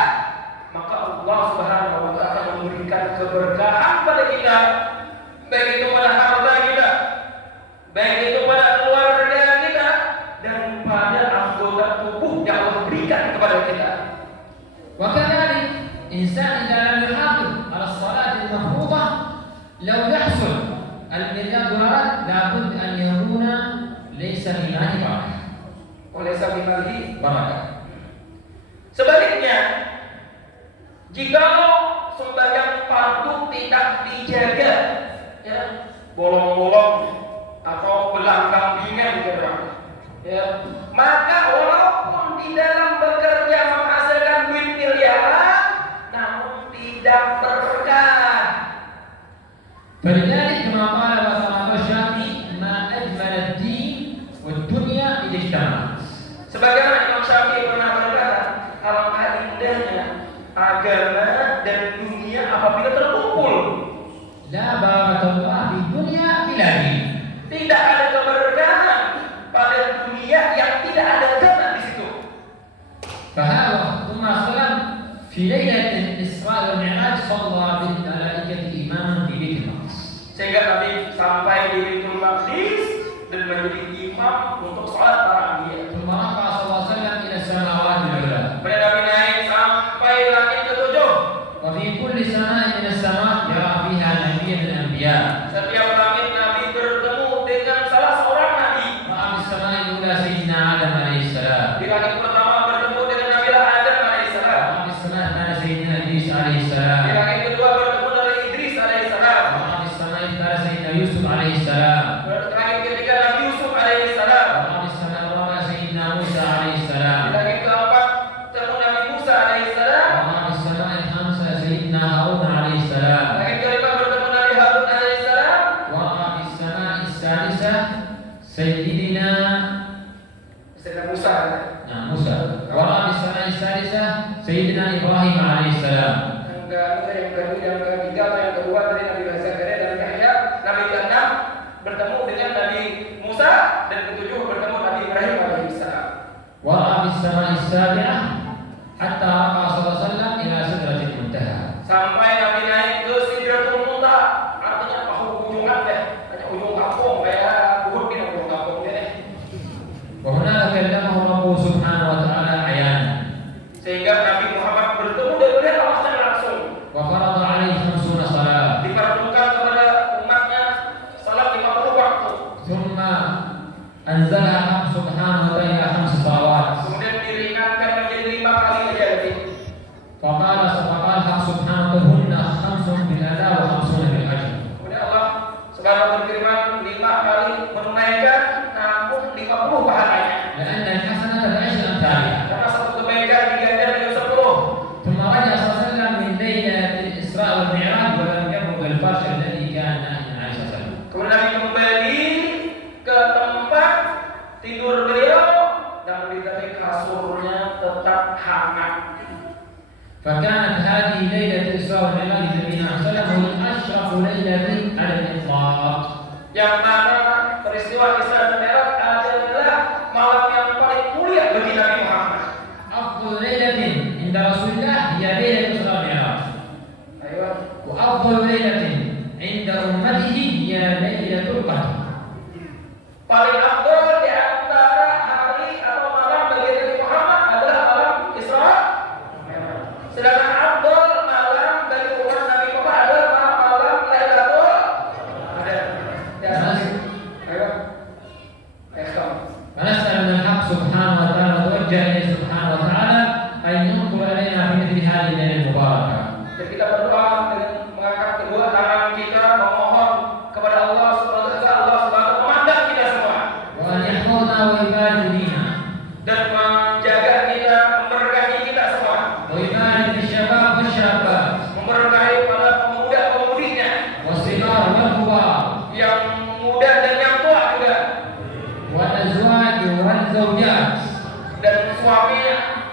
maka Allah Subhanahu wa taala akan memberikan keberkahan pada kita, baik itu pada harta kita, baik itu pada keluarga kita, dan pada anggota tubuh yang Allah berikan kepada kita. وكذلك إنسان إذا لم يحافظ على الصلاة المفروضة لو يحصل المليار دولار لابد أن يكون ليس في ماله بركة. Oleh sabimali بركة. sebaliknya, jikalau sembahyang fardu tidak dijaga, ya, bolong-bolong atau belang kambingan gitu, ya, maka walaupun di dalam bekerja menghasilkan duit miliaran, namun tidak berkah. فلذلك كما قال وقال الشافعي ما أجمل الدين والدنيا إذا اجتمعت. Sebagaimana Imam Syafi'i pernah berkata, alangkah indahnya agama dan dunia apabila terkumpul. لا بارك الله في الدنيا بلا دين. Tidak ada keberkahan pada dunia yang tidak ada agama di situ. فهذا ثم صلى في ليلة الإسراء والمعراج صلى بالملائكة إماما في بيت المقدس. Sehingga Nabi sampai di Baitul Maqdis dan menjadi imam untuk salat para anbiya. ثم رفع صلى الله عليه وسلم إلى السماوات العلى. Kemudian Nabi naik sampai langit ke-7. وفي كل سماء من السماوات يرى فيها نبي من الأنبياء. Setiap langit Nabi bertemu dengan salah seorang nabi. رأى في السماء الأولى سيدنا آدم عليه السلام. Di langit pertama bertemu dengan Nabi Adam alaihissalam. رأى في السماء الثانية سيدنا إدريس عليه السلام. Di langit kedua bertemu dengan Idris alaihissalam. رأى في السماء الثالثة سيدنا يوسف عليه السلام. Langit ketiga Nabi Yusuf alaihissalam. رأى في السماء الرابعة سيدنا موسى عليه Di السلام. langit keempat bertemu Nabi Musa alaihissalam. رأى في السماء الخامسة سيدنا هارون عليه السلام. Langit kelima bertemu Nabi Harun alaihissalam. ورأى في السماء السادسة سيدنا Sayyidina Musa. موسى. ورأى في السماء السادسة سيدنا إبراهيم عليه السلام. Yang ketiga atau yang kedua dari Nabi Zakaria dan Yahya. Nabi ke-6 bertemu dengan Nabi Musa dan ke-7 bertemu Nabi Ibrahim alaihissalam. ورأى في السماء السابعة حتى رقى صلى الله عليه وسلم إلى سدرة المنتهى. Sampai Nabi naik ke Sidratul Muntaha, artinya ujungan deh, hanya ujung kampung kayak Uhud nih ujung kampungnya deh. وهناك كلمه ربه سبحانه وتعالى عيانا Sehingga Nabi Muhammad bertemu dan melihat Allah secara langsung. وفرض عليه 50 صلاة. Diperlukan kepada umatnya salat 50 waktu. ثم أنزلها الحق سبحانه وتعالى إلى 5 صلوات. Kemudian diringankan menjadi 5 kali aja nanti. فقال الحق سبحانه وتعالى هن 5 بالأداء و50 بالأجر. Kemudian Allah Subhanahu berfirman 5 kali menunaikan namun 50 pahalanya. لأن الحسنة بعشر أمثالها. Karena satu kebaikan diganjar dengan 10. ثم رجع صلى الله عليه وسلم من ليلة الإسراء والمعراج ولم يبلغ الفرش الذي كان نهي عن عائشة. hangat. فكانت هذه ليلة الإسراء والمعراج النبي صلى الله عليه وسلم هي أشرف ليلة على الإطلاق. Yang mana peristiwa Isra dan Mi'raj adalah malam yang paling mulia bagi Nabi Muhammad. أفضل ليلة عند رسول الله هي ليلة الإسراء والمعراج. Ayo. وأفضل ليلة عند أمته هي ليلة القدر. Paling afdal di antara hari atau malam bagi Nabi Muhammad adalah malam Isra. Sedangkan afdal malam bagi umat Nabi Muhammad adalah malam Lailatul Qadar. Ayo. Ayo. فنسأل من الحق سبحانه وتعالى وتوجه إليه سبحانه وتعالى أن ينظر إلينا في مثل هذه الليلة المباركة. Dan kita berdoa dengan mengangkat kedua tangan kita memohon kepada Allah Subhanahu wa taala, Allah Subhanahu wa taala memandang kita semua وأن يحفظنا ويبارك فينا dan menjaga kita, memberkahi kita semua, ويبارك في الشباب والشابات memberkahi para pemuda-pemudinya والصغار والكبار yang muda dan yang tua juga, والأزواج والزوجات dan suami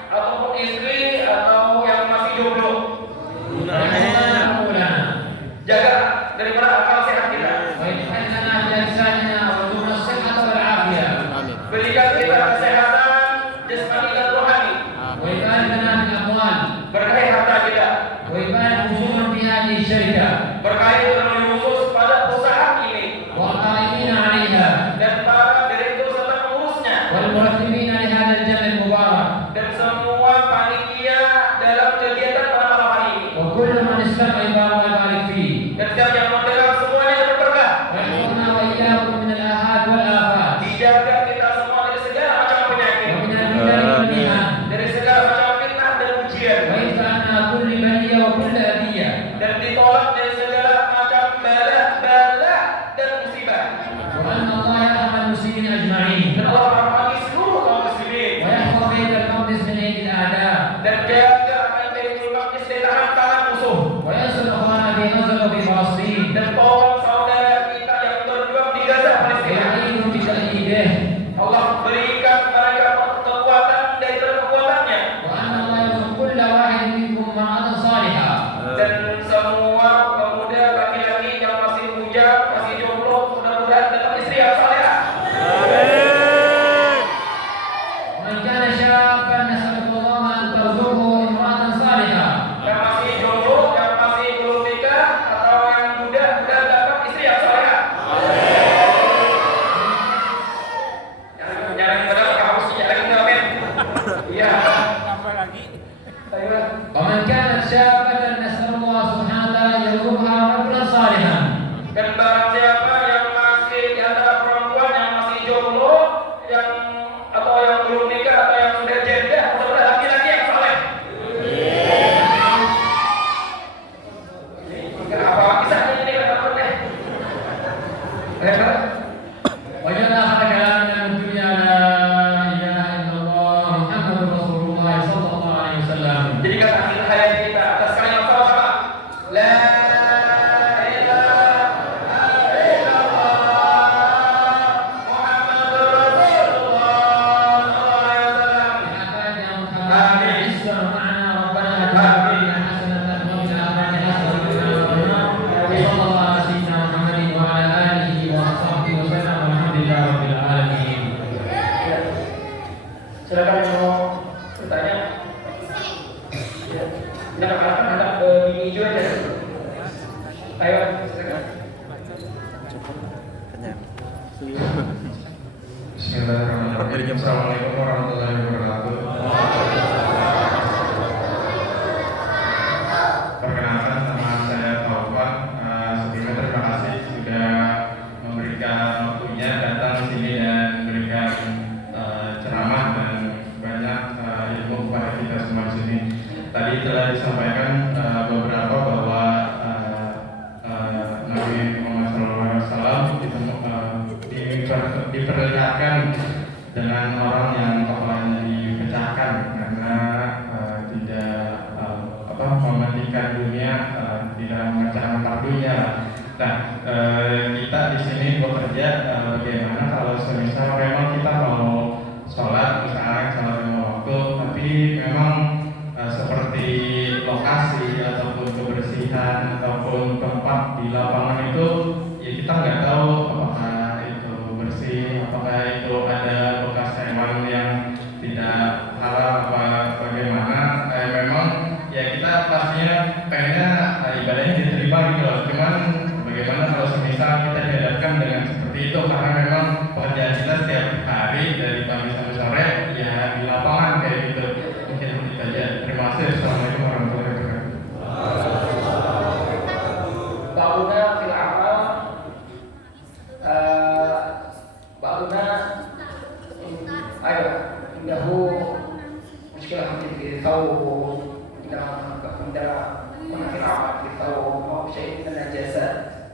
ataupun istri atau yang masih jomblo. ويحفظنا عقولنا Jaga daripada akal sehat kita. ويجعل لنا في أجسادنا وارزقنا الصحة والعافية Berikan kita kesehatan jasmani dan rohani. ويبارك لنا في الأموال Berkahi harta kita. ويبارك خصوصا في هذه الشركة Berkahi terlebih khusus pada perusahaan ini والقائمين عليها dan para direktur serta pengurusnya والمرتبين لهذا الجمع المبارك dan semua panitia dalam kegiatan pada malam hari ini. وكل من استمع يبارك فيه Dan setiap yang mendengar semuanya dapat berkah. ويحفظنا وإياكم من الآفات والآفات Dijaga kita semua dari segala macam penyakit, ومن الفتن والمحن dari segala macam fitnah dan ujian, ويدفع عنا كل بلية وكل أذية dan ditolak dari segala macam bala dan musibah. وأن الله يرحم المسلمين أجمعين Dan Allah merahmati seluruh kaum muslimin ويحفظ بيت المقدس من أيدي الأعداء dan jaga akan Baitul Maqdis dari tangan musuh. وينصر إخواننا في غزة وفي فلسطين Dan tolong saudara kita yang berjuang di Gaza Palestina. ويعينهم بتأييده Allah berikan mereka kekuatan dari kekuatannya وأن الله يرزق كل واحد منكم امرأة صالحة dan semua pemuda laki-laki yang masih bujang, masih jomblo, mudah-mudahan dapat istri yang salehah. ومن كان شابا نسأل الله أن ترزقه امرأة صالحة Yang masih jomblo, yang masih belum nikah atau yang muda, mudah dapat istri yang salehah. Jangan pada kamu sih lagi ngamen. Iya. Ayo. ومن كانت شابة نسأل الله سبحانه وتعالى أن يرزقها رجلا صالحا Dan barang siapa yang masih di antara perempuan yang masih jomblo, yang atau yang belum nikah atau yang sudah janda, mudah-mudahan laki-laki yang saleh. Kenapa kisahnya ini kenapa deh? وجد آخر كلامنا من الدنيا لا إله إلا الله محمد رسول الله صلى الله عليه وسلم Jadikan akhir hayat kita atas kalimat sama-sama. La ilaha illallah Muhammadur Rasulullah sallallahu alaihi wasallam. بحقائق يا محمد عزا معنا ربنا آتنا حسنة وفي الآخرة حسنة وقنا عذاب النار وصلى الله على سيدنا محمد وعلى آله وصحبه وسلم والحمد لله رب العالمين. Silakan yang mau bertanya. Ya. Kita akan ada mini hijau aja. Ayo, silakan. Bismillahirrahmanirrahim. Assalamualaikum warahmatullahi wabarakatuh. Perkenalkan, nama saya Taufan. Sebelumnya terima kasih sudah memberikan waktunya datang ke sini dan memberikan ceramah dan banyak ilmu kepada kita semua di sini. Tadi telah disampaikan beberapa bahwa Nabi Muhammad SAW diperlihatkan dengan orang yang kepalanya dipecahkan karena tidak mematikan dunia, tidak memecahkan pardunya. Nah, kita di sini bekerja bagaimana kalau semisal memang kita mau sholat misalnya sholat lima waktu, tapi memang di lapangan itu ya kita nggak tahu apakah itu bersih, apakah itu ada bekas hewan yang tidak halal apa bagaimana. Memang ya kita pastinya pengennya ibadahnya diterima gitu loh. Cuman bagaimana kalau semisal kita dihadapkan dengan seperti itu, karena memang pekerjaan kita setiap hari dari pagi sampai sore ya di lapangan kayak gitu. Mungkin itu saja. Terima kasih. Assalamualaikum warahmatullahi wabarakatuh. Ba'una fil amal ba'una ayo indahu muskilah fi thawb indah fil amal fi thawb au syai' min najasat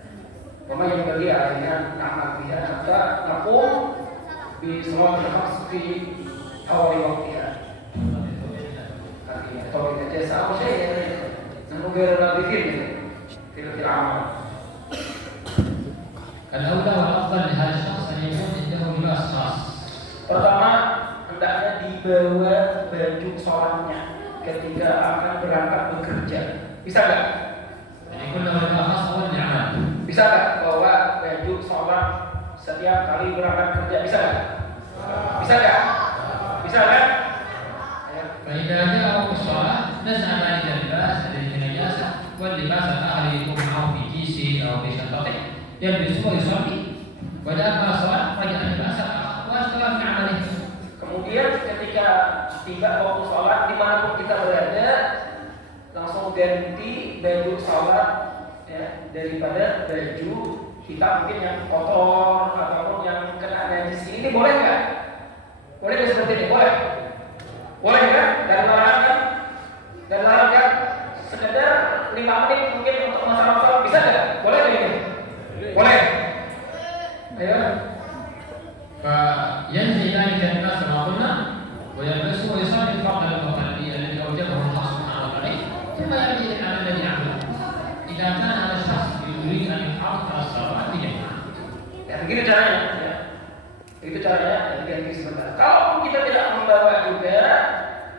wa ma yanbaghi alaina na'mal biha hatta naqum bi salatil khams fi awal waqtiha. Atau najasat au syai' nahnu ghairu nadhifin في العمل. الأولى والأفضل لهذا الشخص أن يكون عنده لباس خاص. Pertama, hendaknya dibawa baju sholatnya ketika akan berangkat bekerja. Bisa nggak? يعني يكون له لباس خاص أولا للعمل. Bisa nggak bawa baju sholat setiap kali berangkat kerja? Bisa nggak? Bisa nggak? Bisa kan? فإذا جاء وقت الصلاة نزع ذلك اللباس الذي فيه نجاسة واللباس الآخر يكون معه في كيسه أو في شنطته يلبسه ويصلي وإذا أكمل الصلاة رجع اللباس الآخر واشتغل في عمله. Kemudian ketika tiba waktu sholat dimanapun kita berada, langsung ganti baju sholat ya, daripada baju kita mungkin yang kotor ataupun yang kena najis. Ini boleh nggak? Boleh nggak seperti ini? Boleh. Boleh kan? Dan larangan kan? Dan larangan kan? Sekedar 5 menit mungkin untuk masalah-masalah bisa nggak? Boleh nggak ini? Boleh. Ayo. فينزل ذلك الناس كما قلنا ويلبسه ويصلي الفرض الذي أوجبه الله سبحانه وتعالى ثم يرجع للعمل الذي يعمله. إذا كان هذا الشخص يريد أن يحافظ على الصلاة بجماعة. Ya begini caranya. Ya. Itu caranya. Ganti sebentar. Kalau kita tidak membawa juga,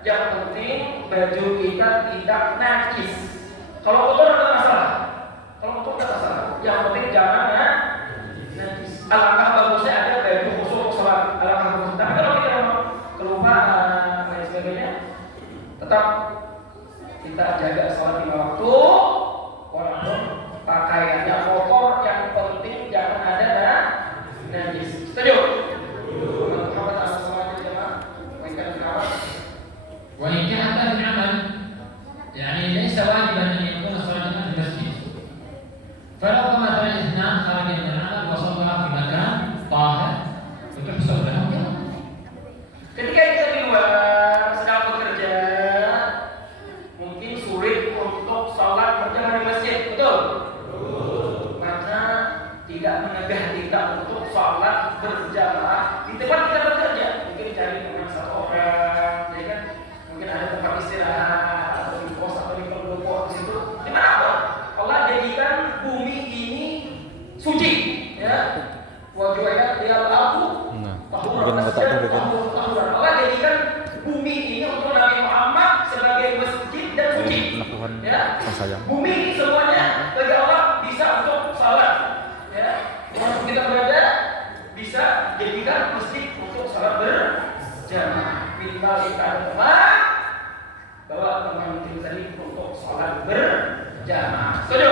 yang penting baju kita tidak najis. Kalau kotor tidak masalah. Kalau kotor tidak masalah. Yang penting jangan najis. Alangkah bagusnya ada baju khusus sholat. Alangkah bagus. Tapi kalau kita kelupaan dan sebagainya, tetap kita jaga sholat 5 waktu. Walaupun pakaiannya kotor, yang penting jangan ada najis. Setuju? وإن كان هذا العمل يعني ليس واجبا أن يكون صلاة في المسجد. فلو قام اثنان خرج من العمل وصلى في مكان طاهر فتحسب له. Ketika kita di luar sedang bekerja, mungkin sulit untuk sholat berjamaah di masjid, betul? Maka tidak menegah kita untuk sholat berjamaah di tempat kita bekerja. Mungkin cari teman satu orang, ya kan? Mungkin ada tempat istirahat atau di pos atau di pendopo di situ. Dimanapun Allah jadikan bumi ini suci, ya. Wajibnya dia aku. Allah jadikan bumi ini untuk Nabi Muhammad sebagai masjid dan suci. Ya. Bumi ini semuanya bagi Allah bisa untuk salat. Ya. Dimanapun kita berada bisa jadikan masjid untuk salat berjamaah. Minimal kita ada teman, bawa teman kita tadi untuk salat berjamaah. Setuju?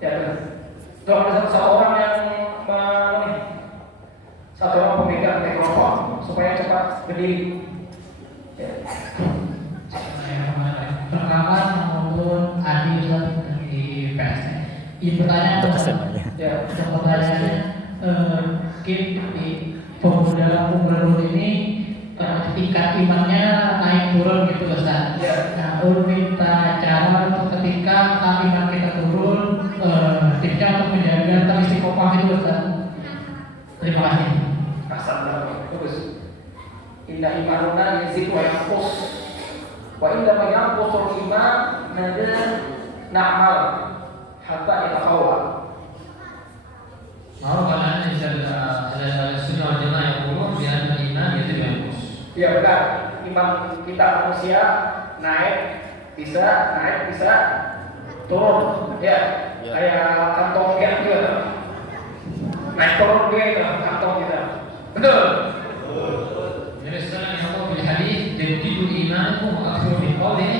Ya. Kalau ada satu orang yang satu orang pemegang mikrofon supaya cepat berdiri. Ya. Perkawan maupun ahli di PS. Ini pertanyaan Ya. pertanyaannya mungkin di dalam umur ini tingkat imannya naik turun gitu Ustaz. Ya. Nah, ulun minta cara untuk ketika iman kita turun, tipsnya untuk menjaga tali istiqomah itu Ustaz. Terima kasih. Asal bagus. Indah imanuna yazid wa yanqus. Wa inda ma yanqusul iman nada na'mal hatta yataqawwa. معروف الآن أن السنة والجماعة يقولون بأن الإيمان يزيد وينقص. Ya benar, iman kita manusia naik bisa naik, bisa turun, ya. Kayak kantong gitu, naik turun gitu kantong kita, betul. النبي صلى الله عليه وسلم يقول في الحديث تجدد إيمانكم وأكثر من قوله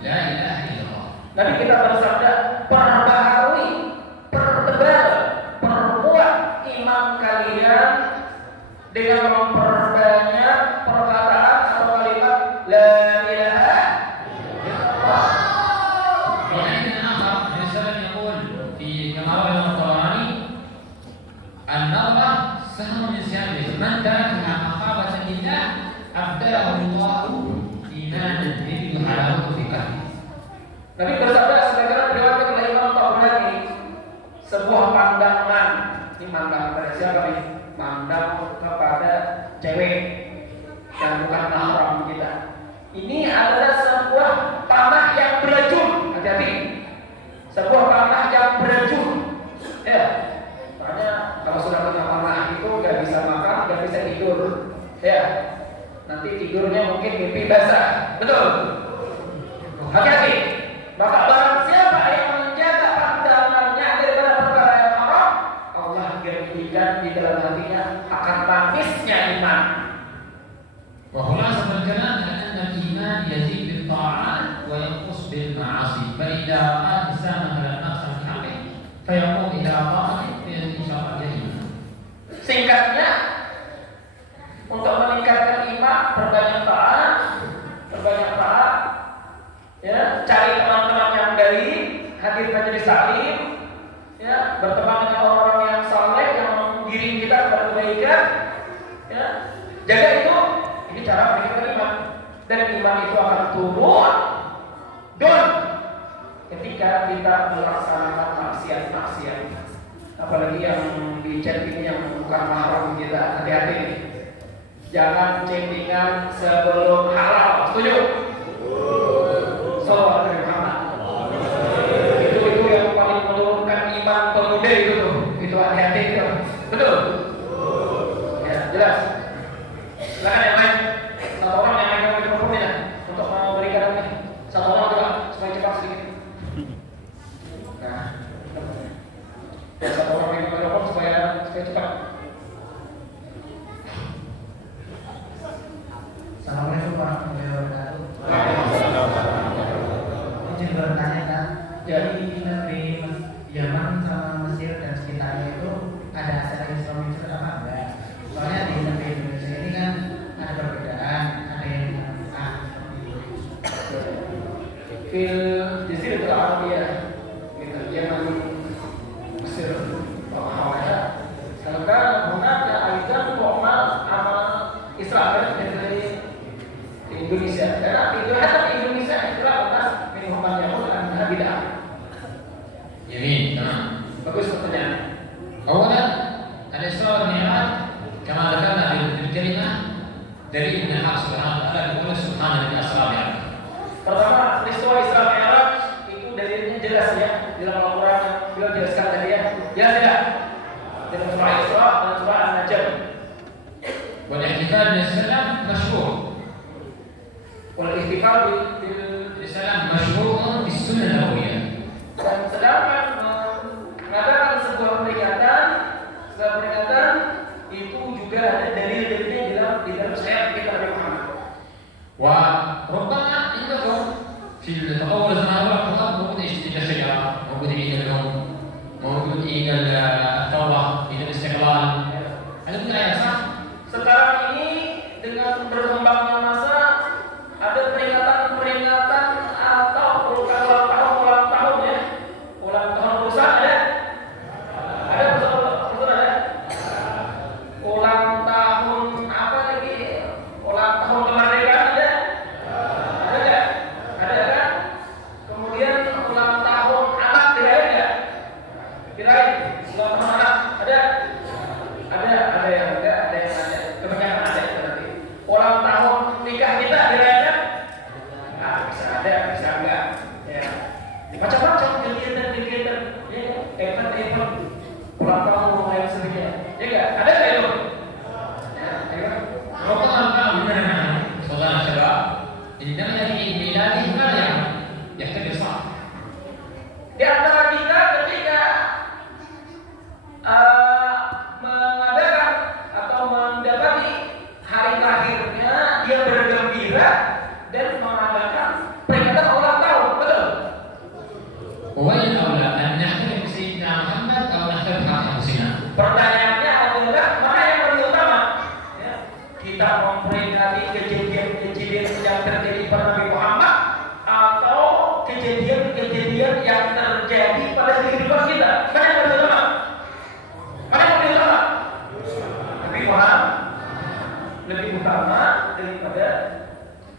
لا إله إلا الله. Nabi kita bersabda, perbaharui, pertebal, perkuat iman kalian dengan memperbanyak perkataan atau kalimat la ilaha illallah. وحديث آخر النبي صلى الله عليه وسلم يقول في كما روى الطبراني النظرة سهم من سهام من تركها مخافة لله أبدله الله إيمانا يجد حلاوته في قلبه. Nabi bersabda sebagaimana diriwayatkan oleh Imam Tabrani, sebuah pandangan, ini pandangan pada siapa nih? Pandang kepada cewek yang bukan mahram kita. Ini adalah sebuah panah yang beracun. Hati-hati. Sebuah panah yang beracun. Ya. Makanya kalau sudah kena panah itu nggak bisa makan, nggak bisa tidur. Ya. Nanti tidurnya mungkin mimpi basah. Betul. Hati-hati. Maka barang siapa yang menjaga pandangannya daripada perkara yang haram, Allah janjikan di dalam hatinya akan manisnya iman. وخلاصة الكلام أن الإيمان يزيد بالطاعات وينقص بالمعاصي، فإذا رأى الإنسان مثلا نقصا في حقه فيقوم إلى طاعته فإن شاء الله يجد. Singkatnya, untuk meningkatkan iman, perbanyak taat, ya, cari teman-teman yang baik, hadir majelis taklim, ya, berteman dengan orang-orang yang saleh yang menggiring kita kepada kebaikan, ya, jaga itu. Ini cara meningkatkan iman, dan iman itu akan turun down ketika kita melaksanakan maksiat-maksiat, apalagi yang di chat ini yang bukan mahram kita. Hati-hati nih, jangan chattingan sebelum halal. Setuju? Salawat dari Muhammad. Itu yang paling menurunkan iman pemuda itu hati-hati itu. Betul? Ya, jelas. Silakan yang lain. Satu orang yang megang mikrofon ya untuk memberikan ini. Satu orang coba supaya cepat sedikit. Nah, ya, satu orang megang mikrofon supaya cepat. Assalamualaikum warahmatullahi wabarakatuh. Izin bertanya kan, jadi negeri Yaman sama Mesir dan sekitarnya itu ada acara Islam itu apa enggak? Soalnya di negeri Indonesia ini kan ada perbedaan, ada yang Fil Jaziratul Arabiyah, gitu, Yaman, Mesir, Muhammad. Sekarang hunaka aidan mu'amal amal Israel dari Indonesia. Karena itu ada di Indonesia istilah atas minuman yang adalah bid'ah. جميل تمام. Bagus pertanyaan. أولا الإسراء والمعراج كما ذكرنا في الكلمة دليل من الحق سبحانه وتعالى يقول سبحانه الذي أسرى بعبده. Pertama, peristiwa Isra Mi'raj itu dalilnya jelas ya dalam Al-Quran. Beliau jelaskan tadi ya. Ya tidak. Dalam surah Isra dan surah An-Najm. والاحتفال بالسلام مشروع. Wal-ihtifal السلام مشروع في السنة النبوية. dan sedangkan mengadakan sebuah peringatan itu juga ada dalil-dalilnya di dalam syariat kita Nabi Muhammad. وربما عندكم في التطور الزماني والخطاب موجود عيد الشجرة، موجود عيد الأم، موجود عيد الثورة، عيد الاستقلال. هذا كلها يا صح؟ Sekarang ini dengan berkembangnya masa ada peringatan atau ulang tahun ya, ulang tahun perusahaan ada perusahaan ada, ulang tahun apa lagi, ulang tahun kemerdekaan ada nggak? Ada kan? Kemudian ulang tahun anak dirayain nggak? Dirayain ulang tahun anak ada yang enggak, ada yang ada, kebanyakan ada yang berarti. Ulang tahun nikah kita dirayakan? Nah, bisa ada, bisa enggak. Ya. Macam-macam kegiatan, ya, event, ulang tahun yang sebagainya. Ya enggak? Ada enggak itu? Ya, ya. ربما كان من صدى الشباب عندما يأتي عيد ميلاده ماذا يعمل؟ أولى أن نحترم سيدنا محمد أو نحترم حق أنفسنا؟ Pertanyaannya adalah mana yang lebih utama? Ya, kita memperingati kejadian-kejadian yang terjadi pada Nabi Muhammad atau kejadian-kejadian yang terjadi pada kehidupan kita? Mana yang lebih utama? Mana yang lebih utama? Nabi Muhammad lebih utama daripada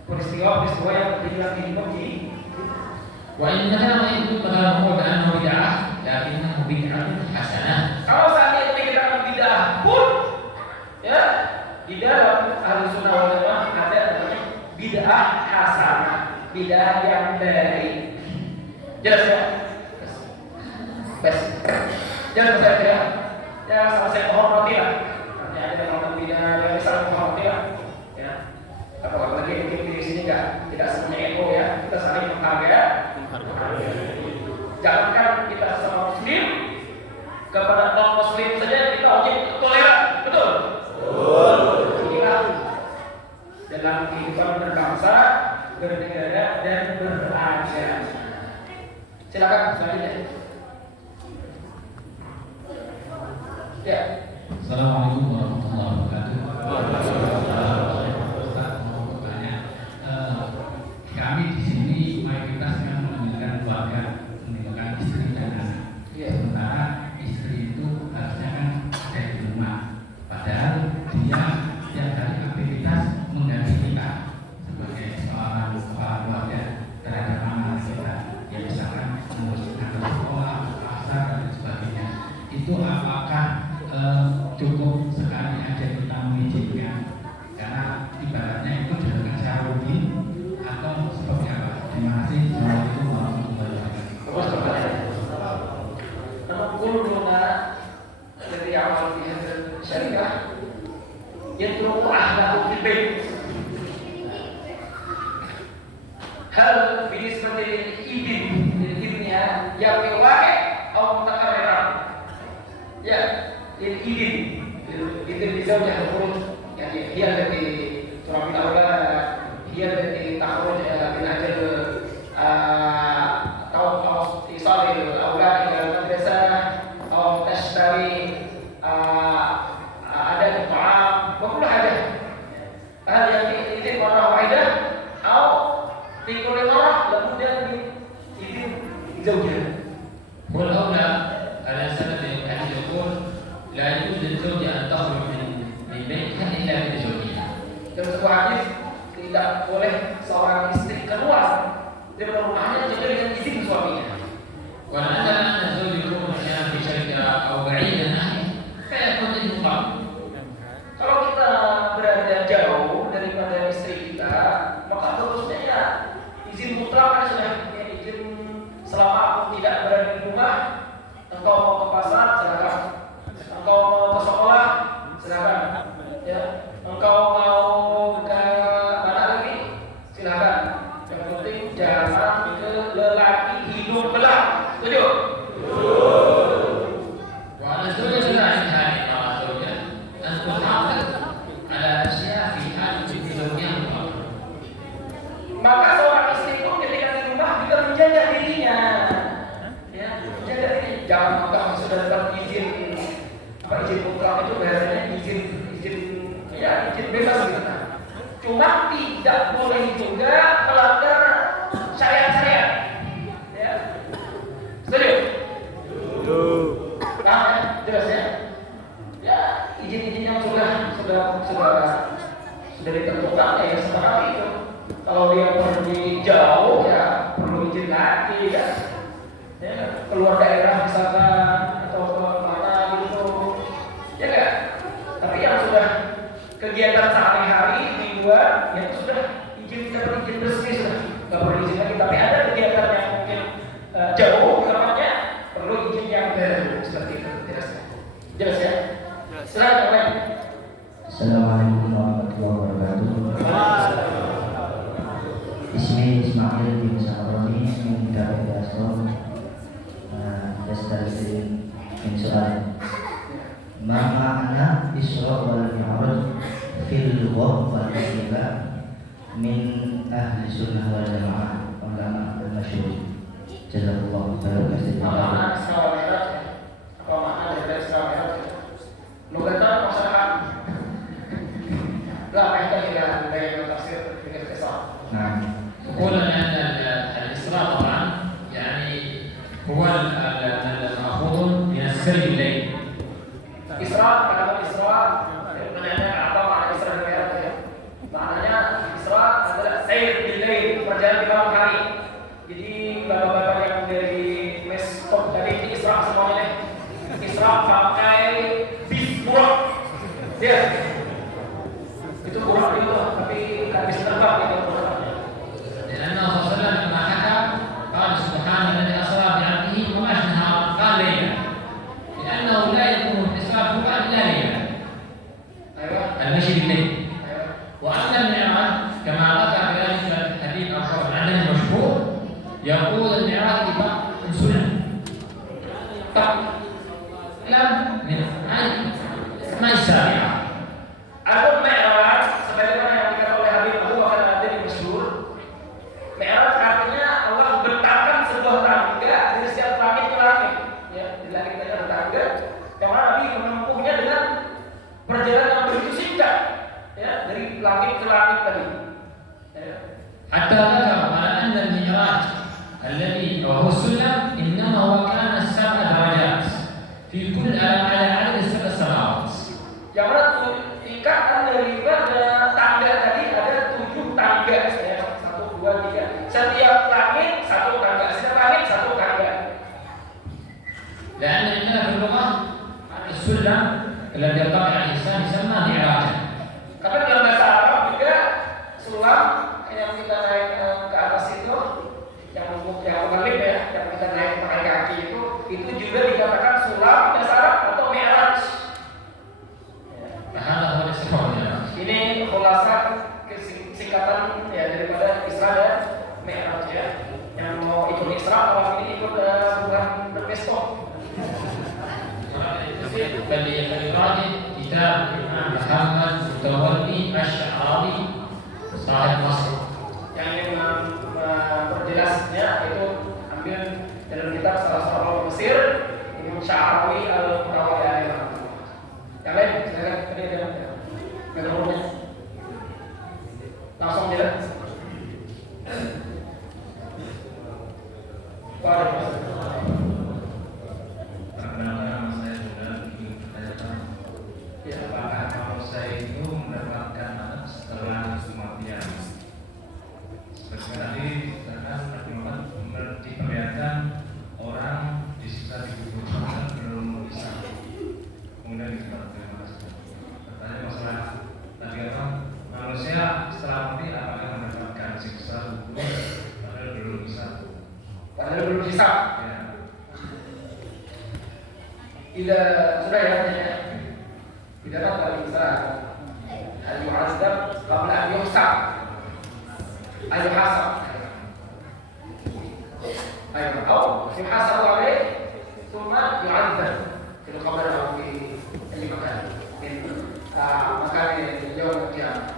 peristiwa-peristiwa yang terjadi dalam kehidupan kita. وإن كان يقول مثلا هو بأنه بدعة لكنه بدعة حسنة. Kalau saatnya itu dikatakan bid'ah pun, ya di dalam Ahlussunnah wal Jamaah ada namanya bid'ah hasanah, bid'ah yang baik. Jelas ya? Bes. Jelas ya? Ya sama saya menghormati lah. Nanti ada yang ngomong bid'ah yang saling menghormati lah. Ya. Apalagi mungkin di sini tidak semuanya ego ya, kita saling menghargai. Jangankan kita sesama muslim, kepada non muslim saja kita wajib toleran, betul? Inilah dalam kehidupan berbangsa, bernegara dan beragama. Silakan selanjutnya. Ya. Assalamualaikum warahmatullahi wabarakatuh. Kami di sini mayoritas kan meninggalkan keluarga, meninggalkan istri dan anak. Sementara istri itu harusnya kan ada di rumah. Padahal dia tiap hari aktivitas mengganti kita sebagai seorang kepala keluarga terhadap anak kita. Ya misalkan mengurus anak sekolah, pasar dan sebagainya. Itu apakah cukup sekali aja kita mengizinkan? Karena ibaratnya itu dilakukan secara rutin atau seperti apa? Terima kasih. Assalamualaikum warahmatullahi wabarakatuh. Kuluna dari awal di syariah yatruku ahlahu fil bait. Hal binisbati lil idinnya yang waqi' atau mutakarriran. Ya, lil idin zaujah al-khuruj yani hiya allati turabil awlad hiya allati takhruj min ajal atau isal al-awlad ila al-madrasah atau tashtari ada ta'am wa kullu haja. Hal yang idin marah wahidah atau fi kulli marah kemudian idin zaujah. والأولى على سبب الحديث يقول لا يجوز للزوجة أن تخرج من بيتها إلا من زوجها. Dalam sebuah hadis tidak boleh seorang istri keluar dari rumahnya kecuali dengan izin suaminya. ولعل أن الزوج يكون أحيانا في شركة أو بعيدا عنه فيكون المطلق. Kalau kita berada jauh daripada istri kita, maka harusnya ya izin mutlak kan sudah ya, izin selama aku tidak berada di rumah. Engkau mau ke pasar, silakan. Engkau mau ke sekolah, silakan. Ya, engkau mau ke mana lagi, silakan. Yang penting jangan ke lelaki hidung belah. Setuju? وعلى الزوجة لا عندها إمارة زوجة أن تحافظ على أشياء في حال زوجها المطلق. Maka seorang istri pun ketika di rumah juga menjaga dirinya, ya, menjaga diri. Jangan mutlak sudah dapat izin, izin mutlak itu biasanya izin bebas gitu. Cuma tidak boleh juga melanggar syariat. Ya, setuju? Nah, jelas ya. Ya, izin-izin yang sudah ditentukan ya seperti itu. Kalau dia pergi jauh ya perlu izin lagi kan. Ya, keluar daerah misalkan atau ke mana gitu. Ya kan? Tapi yang sudah kegiatan sehari-hari di luar ya itu sudah dapat izin resmi sudah. Enggak perlu izin lagi, tapi ada kegiatan yang mungkin jauh namanya perlu izin yang baru seperti itu. Jelas ya? Silakan Pak. Assalamualaikum warahmatullahi wabarakatuh. Ismi Ismail bin Sabroni min Dari Asrom Yastazin min soal ma ma'ana Isra wal Mi'raj fil lughah wal istilah min ahli sunnah wal jamaah ulama al masyhur. Jazakallahu khairan. Apa makna Isra wal Mi'raj? Apa makna dari Isra wal Mi'raj? Lugatan masyarakat. لا ما يحتاج الى بيان وتفسير في الاختصار. نعم. يقول ان الاسراء طبعا يعني هو المأخوذ من السير الليل. Isra, kalimat Isra maknanya apa? Makna Isra dan Mi'raj ya. Maknanya Isra adalah sair bil lail, perjalanan di malam hari. Jadi bapak-bapak yang dari Mestok tadi ini Isra semuanya nih. Isra pakai bis burak. Dia itu burak itu tapi kan bisa terbang itu. لأن الرسول صلى الله عليه وسلم لما حكى قال سبحان الذي أسرى بعبده وما نهارا قال ليلا لأنه لا يكون الإسراء هو إلا ليلا المشي بالليل. وأما المعراج كما ذكر ذلك في الحديث الآخر عن المشهور يقول المعراج سنة لم من ما السابعة. Adapun Mi'raj sebagaimana yang dikatakan oleh Habib Abu Bakar Al-Adil masyhur, Mi'raj artinya Allah bentangkan sebuah tangga dari setiap langit ke langit. Ya, di langit ada tangga yang mana Nabi menempuhnya dengan perjalanan yang begitu singkat. Ya, dari langit ke langit tadi. Ya. حتى ذكر على أن المعراج الذي وهو السلم إنما هو كان 7 درجات في كل على عدد 7 سماوات. Yang mana tingkatan daripada tangga tadi ada 7 tangga. Ya, 1, 2, 3. Setiap langit 1 tangga, setiap langit 1 tangga. لأن عندنا في اللغة السلم الذي يرتفع الإنسان يسمى معراجا. Karena dalam bahasa Arab juga sulam yang kita naik ke atas itu yang bukan lift ya, yang kita naik pakai kaki itu juga dikatakan sulam bahasa Arab atau mi'raj. فهذا هو الاستقرار المعراج. Ini khulasan singkatan ya daripada Isra dan Mi'raj ya. Yang mau ikut Isra orang ini ikut bukan berpesta. فليراجع كتاب الإمام محمد متولي الشعراوي صاحب مصر. Yang ingin memperjelasnya itu ambil dalam kitab salah seorang ulama Mesir, Imam Sya'rawi Al-Mutawalli. Yang lain, silakan tadi ada mikrofonnya. Langsung jalan. Perkenalkan, nama saya Donald. Ingin bertanya, apakah kalau saya itu mendapatkan anak setelah kematian? Seperti tadi, karena diperlihatkan orang disiksa di kubur belum bisa. Kemudian terima kasih. Bertanya masalah tadi apa? Manusia setelah mati apakah mendapatkan siksa kubur padahal belum bisa? Padahal belum bisa. Ya. Tidak sudah ya. Tidak dapat bisa. Al-Mu'azzab qabla an yuhsab. Al-Hasab. Ayo, atau yuhasab alaih thumma yu'adzab. Itu kabar yang di makan. Makan di yawm al-qiyamah.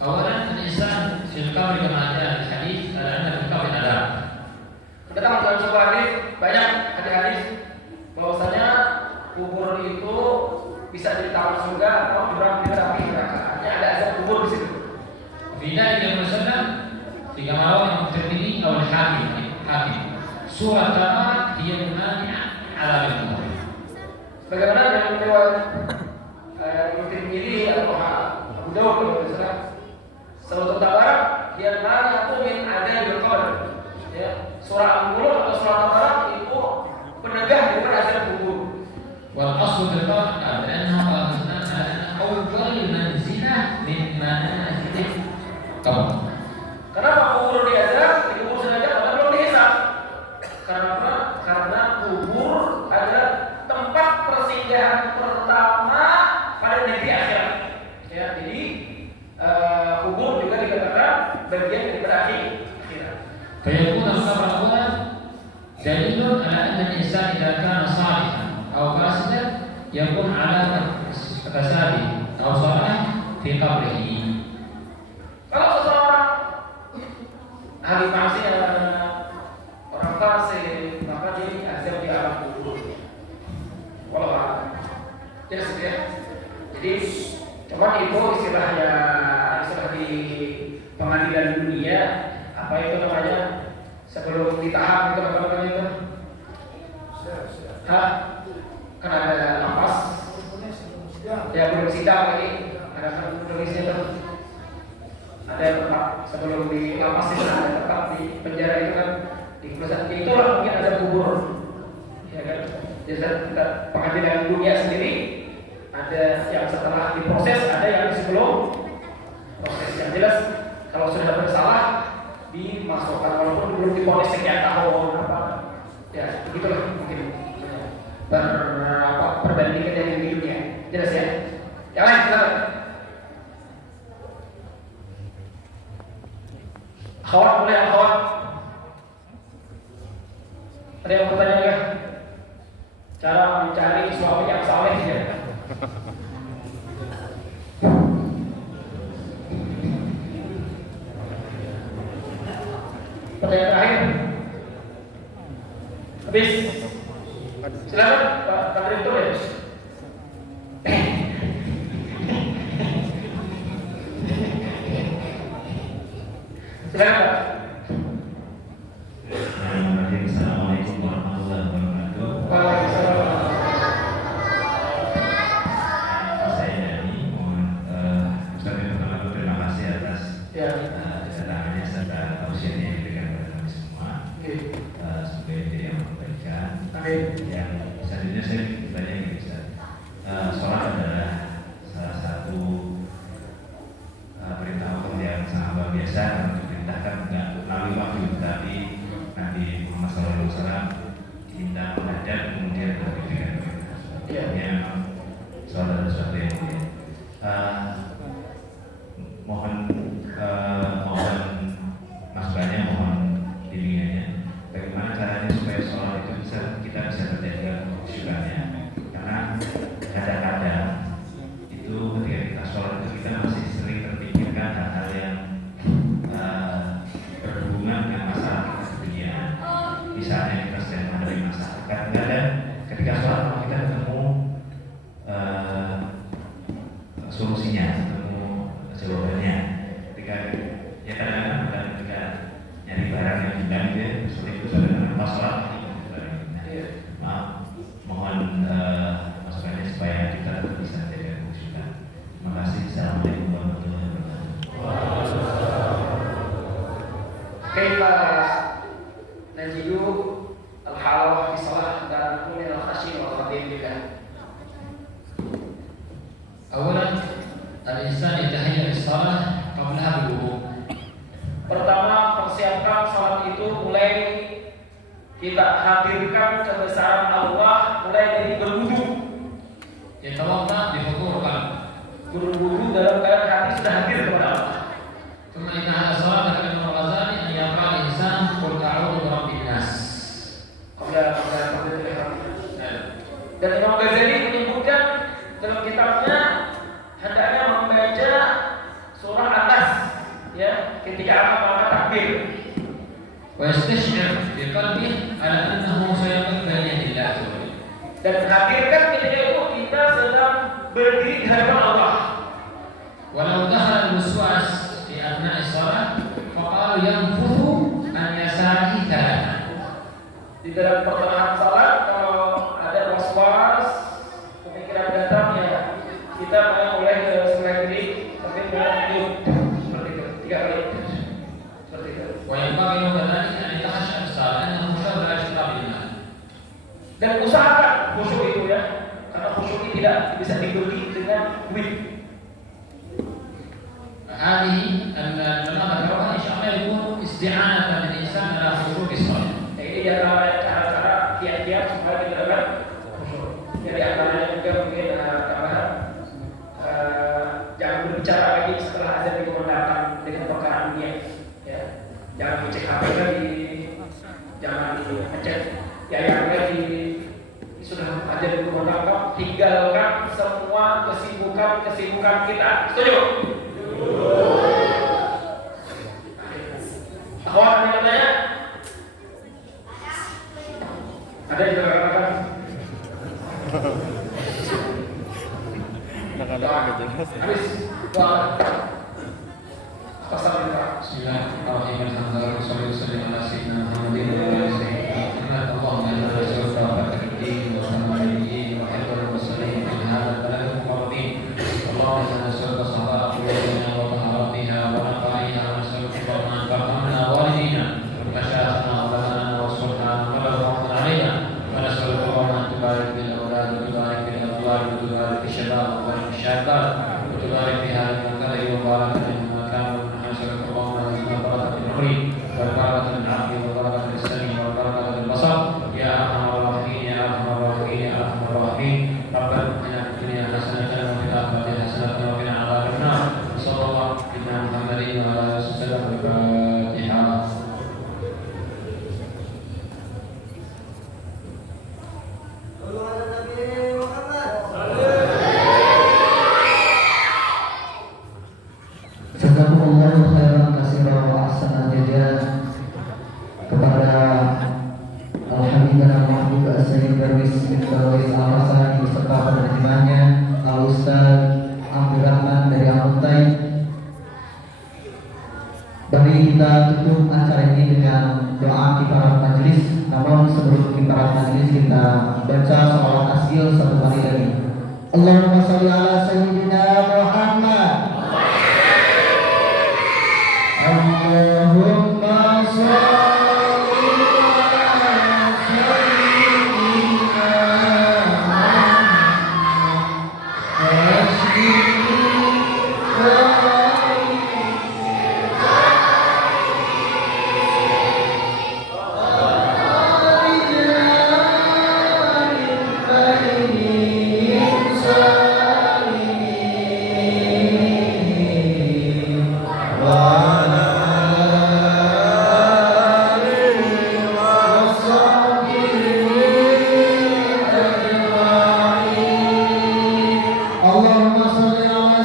أولا الإنسان في القبر كما جاء في الحديث على أن في القبر عذاب. Terdapat dalam sebuah hadis banyak hadis bahwasanya kubur itu bisa jadi taman surga atau jurang neraka. Artinya ada azab kubur di situ. في ذلك المسلم في كما رواه الترمذي أو الحاكم سورة تبارك هي المانعة على القبر. Bagaimana dalam riwayat Tirmidzi atau Abu Dawud kalau tidak salah, surah Tabarak dia mana min adzab al-qabr. Ya, surah Al-Mulk atau surah Tabarak itu penegah daripada azab kubur. والأصل في القبر أنه أول منزلة من منازل القبر. Kenapa kubur diazab? Dikubur saja padahal belum dihisab. Karena kubur adalah tempat persinggahan pertama pada negeri akhirat. Ya, jadi kubur juga dikatakan bagian daripada akhirat. فيكون القبر أولا دليل على أن الإنسان إذا كان صالحا أو فاسدا يكون على فساده أو صلاح في قبره. Kalau seseorang ahli maksiat maka dia azab di alam kubur. Walau tidak setia. Jadi cuman itu istilah di pengadilan dunia, apa itu namanya, sebelum ditahan itu apa namanya itu? Kan ada lapas, ya belum sidang lagi, ada kan tulisnya tuh. Ada tempat sebelum di lapas itu ada tempat di penjara itu kan di perusahaan itulah mungkin ada kubur, ya kan? Jadi pengadilan dunia sendiri ada yang setelah diproses, ada yang sebelum proses. Yang jelas kalau sudah bersalah dimasukkan walaupun belum diponis sekian tahun apa, ya begitulah mungkin perbandingan dari hidupnya. Jelas ya? Yang lain silakan. Akhwat, boleh akhwat? Ada yang bertanya nggak? Cara mencari suami yang saleh ya? Pertanyaan terakhir. Habis. Silakan Pak Direktur ya. Silakan Pak. Assalamualaikum warahmatullahi wabarakatuh. Waalaikumsalam. Saya Dani, mohon pertama terima kasih atas kedatangannya serta tausiahnya yang diberikan kepada kami semua. Semoga itu yang memberikan. Yang selanjutnya saya bertanya ini Ustaz. Sholat adalah salah satu perintah hukum yang sangat luar biasa untuk diperintahkan enggak melalui wahyu, tapi Nabi Muhammad SAW diminta mengajar kemudian berikan perintah. Yang sholat adalah sesuatu yang mulia. Mohon masukannya, mohon bimbingannya. Bagaimana caranya supaya sholat itu kita bisa terjaga kesyukurannya? Karena kadang-kadang itu ketika kita sholat itu kita masih sering terpikirkan hal-hal yang berhubungan dengan masalah kita sedunia. Misalnya kita sedang menghadapi masalah. Kadang-kadang ketika sholat kita ketemu solusinya, ketemu jawabannya. Ketika ya kadang-kadang ketika nyari barang yang hilang dia sulit itu dengan masalah. Maaf, mohon masukannya supaya kita tetap bisa jaga kesyukuran. Terima kasih. Assalamualaikum warahmatullahi wabarakatuh. Kaifa najidu al-halawah fi shalah dan kulli al-khasyi wal khadim billah. Awalan, al-insan yatahayya lis-shalah qablaha bil-wudu. Pertama, persiapkan salat itu mulai kita hadirkan kebesaran Allah mulai dari berwudu. Yatawadda bi hudur qalb. Berwudu dalam keadaan hati sudah hadir kepada Allah. Thumma inna ala shalah kata Imam Ghazali an yaqra al-insan qul a'udzu bi rabbin nas. Dan Imam Ghazali menyebutkan dalam kitabnya hendaknya membaca surah An-Nas ya ketika akan mengangkat takbir. Wa yastash'ir bi qalbihi ala annahu sayaqif bayna yadillah. Dan hadirkan ketika itu kita sedang berdiri di hadapan Allah. Walau dakhala al-waswas fi athna'i shalah faqala yanfuthu an yasarihi thalatha. Di dalam pertengahan salat kalau ada waswas pemikiran datang ya kita mulai ke sebelah kiri sampai mulai hidup seperti itu 3 kali seperti itu. Wa yanbaghi lahu kadhalika an yatahashsha as-salah annahu mushawwir ala shirabillah. Dan usahakan khusyuk itu ya, karena khusyuk ini tidak bisa dibeli dengan duit. Hadhihi al-jalala ذكرها إن شاء الله يكون استعانة للإنسان على خشوع الصلاة. Jadi di antara cara-cara kiat-kiat supaya kita dapat khusyuk. Jadi antaranya juga mungkin tambahan jangan berbicara lagi setelah azan dikumandangkan dengan perkara dunia. Ya, jangan ngecek HP lagi, jangan ngecek ya yang lagi sudah azan dikumandangkan, tinggalkan semua kesibukan kita. Setuju? Akhwat ada yang bertanya? Ada yang katakan? Habis. Doa. Bismillahirrahmanirrahim. Alhamdulillah wassalatu ala sayyidina Muhammadin wa ala alihi wa sahbihi. Allahumma inna nas'aluka al-fatih wa al-nabiyyin wa hifdhal muslimin min hadha al-balad al-muqarrabin. Allahumma inna nas'aluka salaha qulubina wa taharatiha wa naqaiha wa nas'aluka an tafhamna walidina wa masyayikhna wa ulama wa sultana wa la rahmatan alaina wa nas'aluka an tubarik bil awlad wa tubarik bil azwaj wa tubarik bil shabab wa bil syaitan wa tubarik fi hadhihi al-makani wa barakatuh والبركة من العقل والبركة من السمع والبركة من البصر يا أرحم الراحمين يا أرحم الراحمين يا أرحم الراحمين ربنا آتنا في الدنيا حسنة وفي الآخرة حسنة وقنا عذاب النار صلى الله على محمد وعلى آله وسلم. الفاتحة. Jazakumullahu khairan katsiran wa ahsanal jazaa kepada Al-Habibana Mahmud As-Sayyid Darwis bin Darwis Al-Hasan beserta penerjemahnya Al-Ustaz Abdul Rahman dari Al-Mutai. Mari kita tutup acara ini dengan doa kifarat majelis. Namun sebelum kifarat majelis kita baca sholawat asyil satu kali lagi. Allahumma sholli ala sayyidina Muhammad. Allahumma sholli ala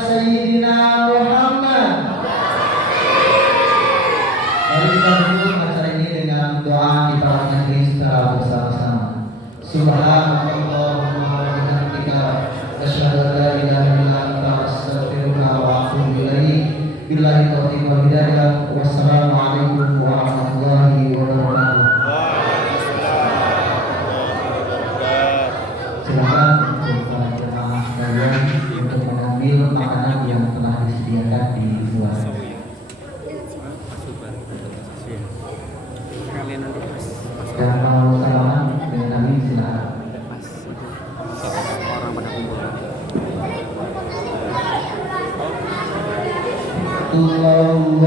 sayyidina Wassalamualaikum warahmatullahi wabarakatuh. Silakan untuk para jemaah sekalian untuk mengambil makanan yang telah disediakan di luar. Dan mau salaman dengan kami silakan. Allahu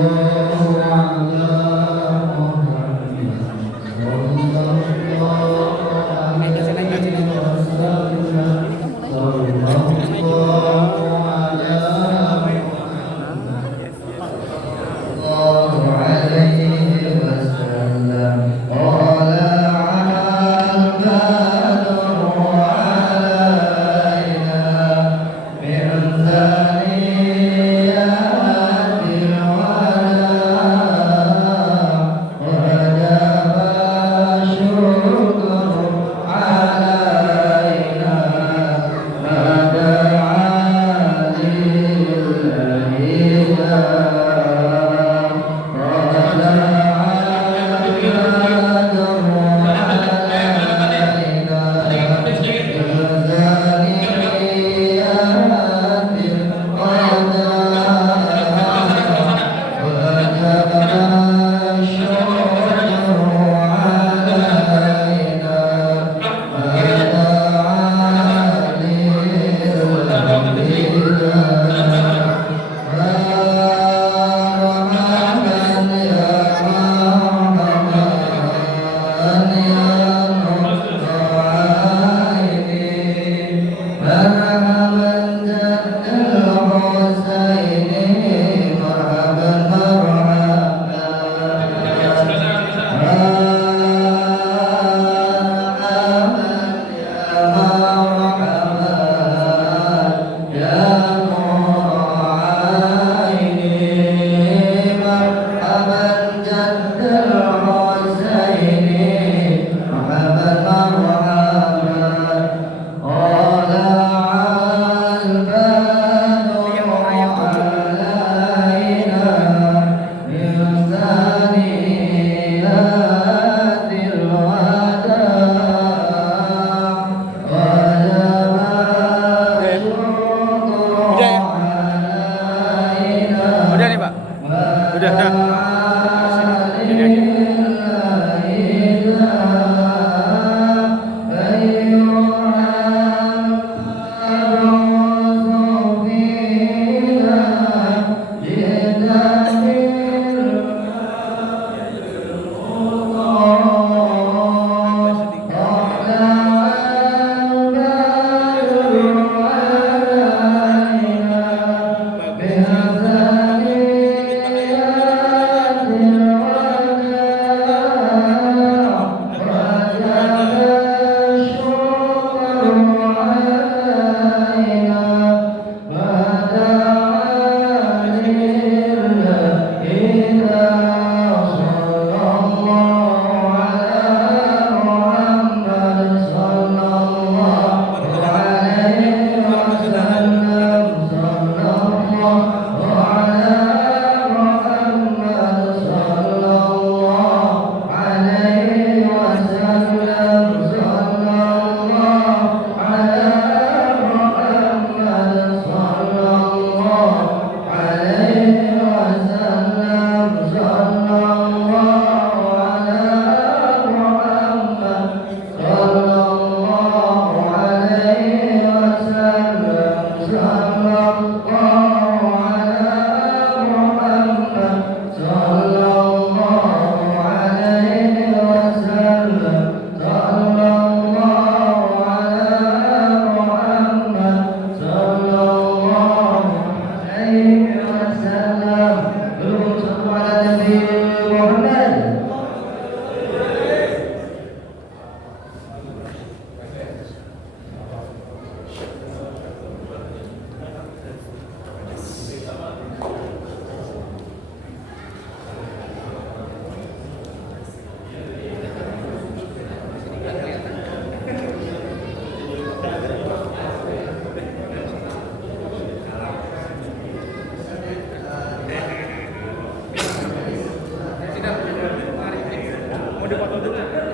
dipotong dulu?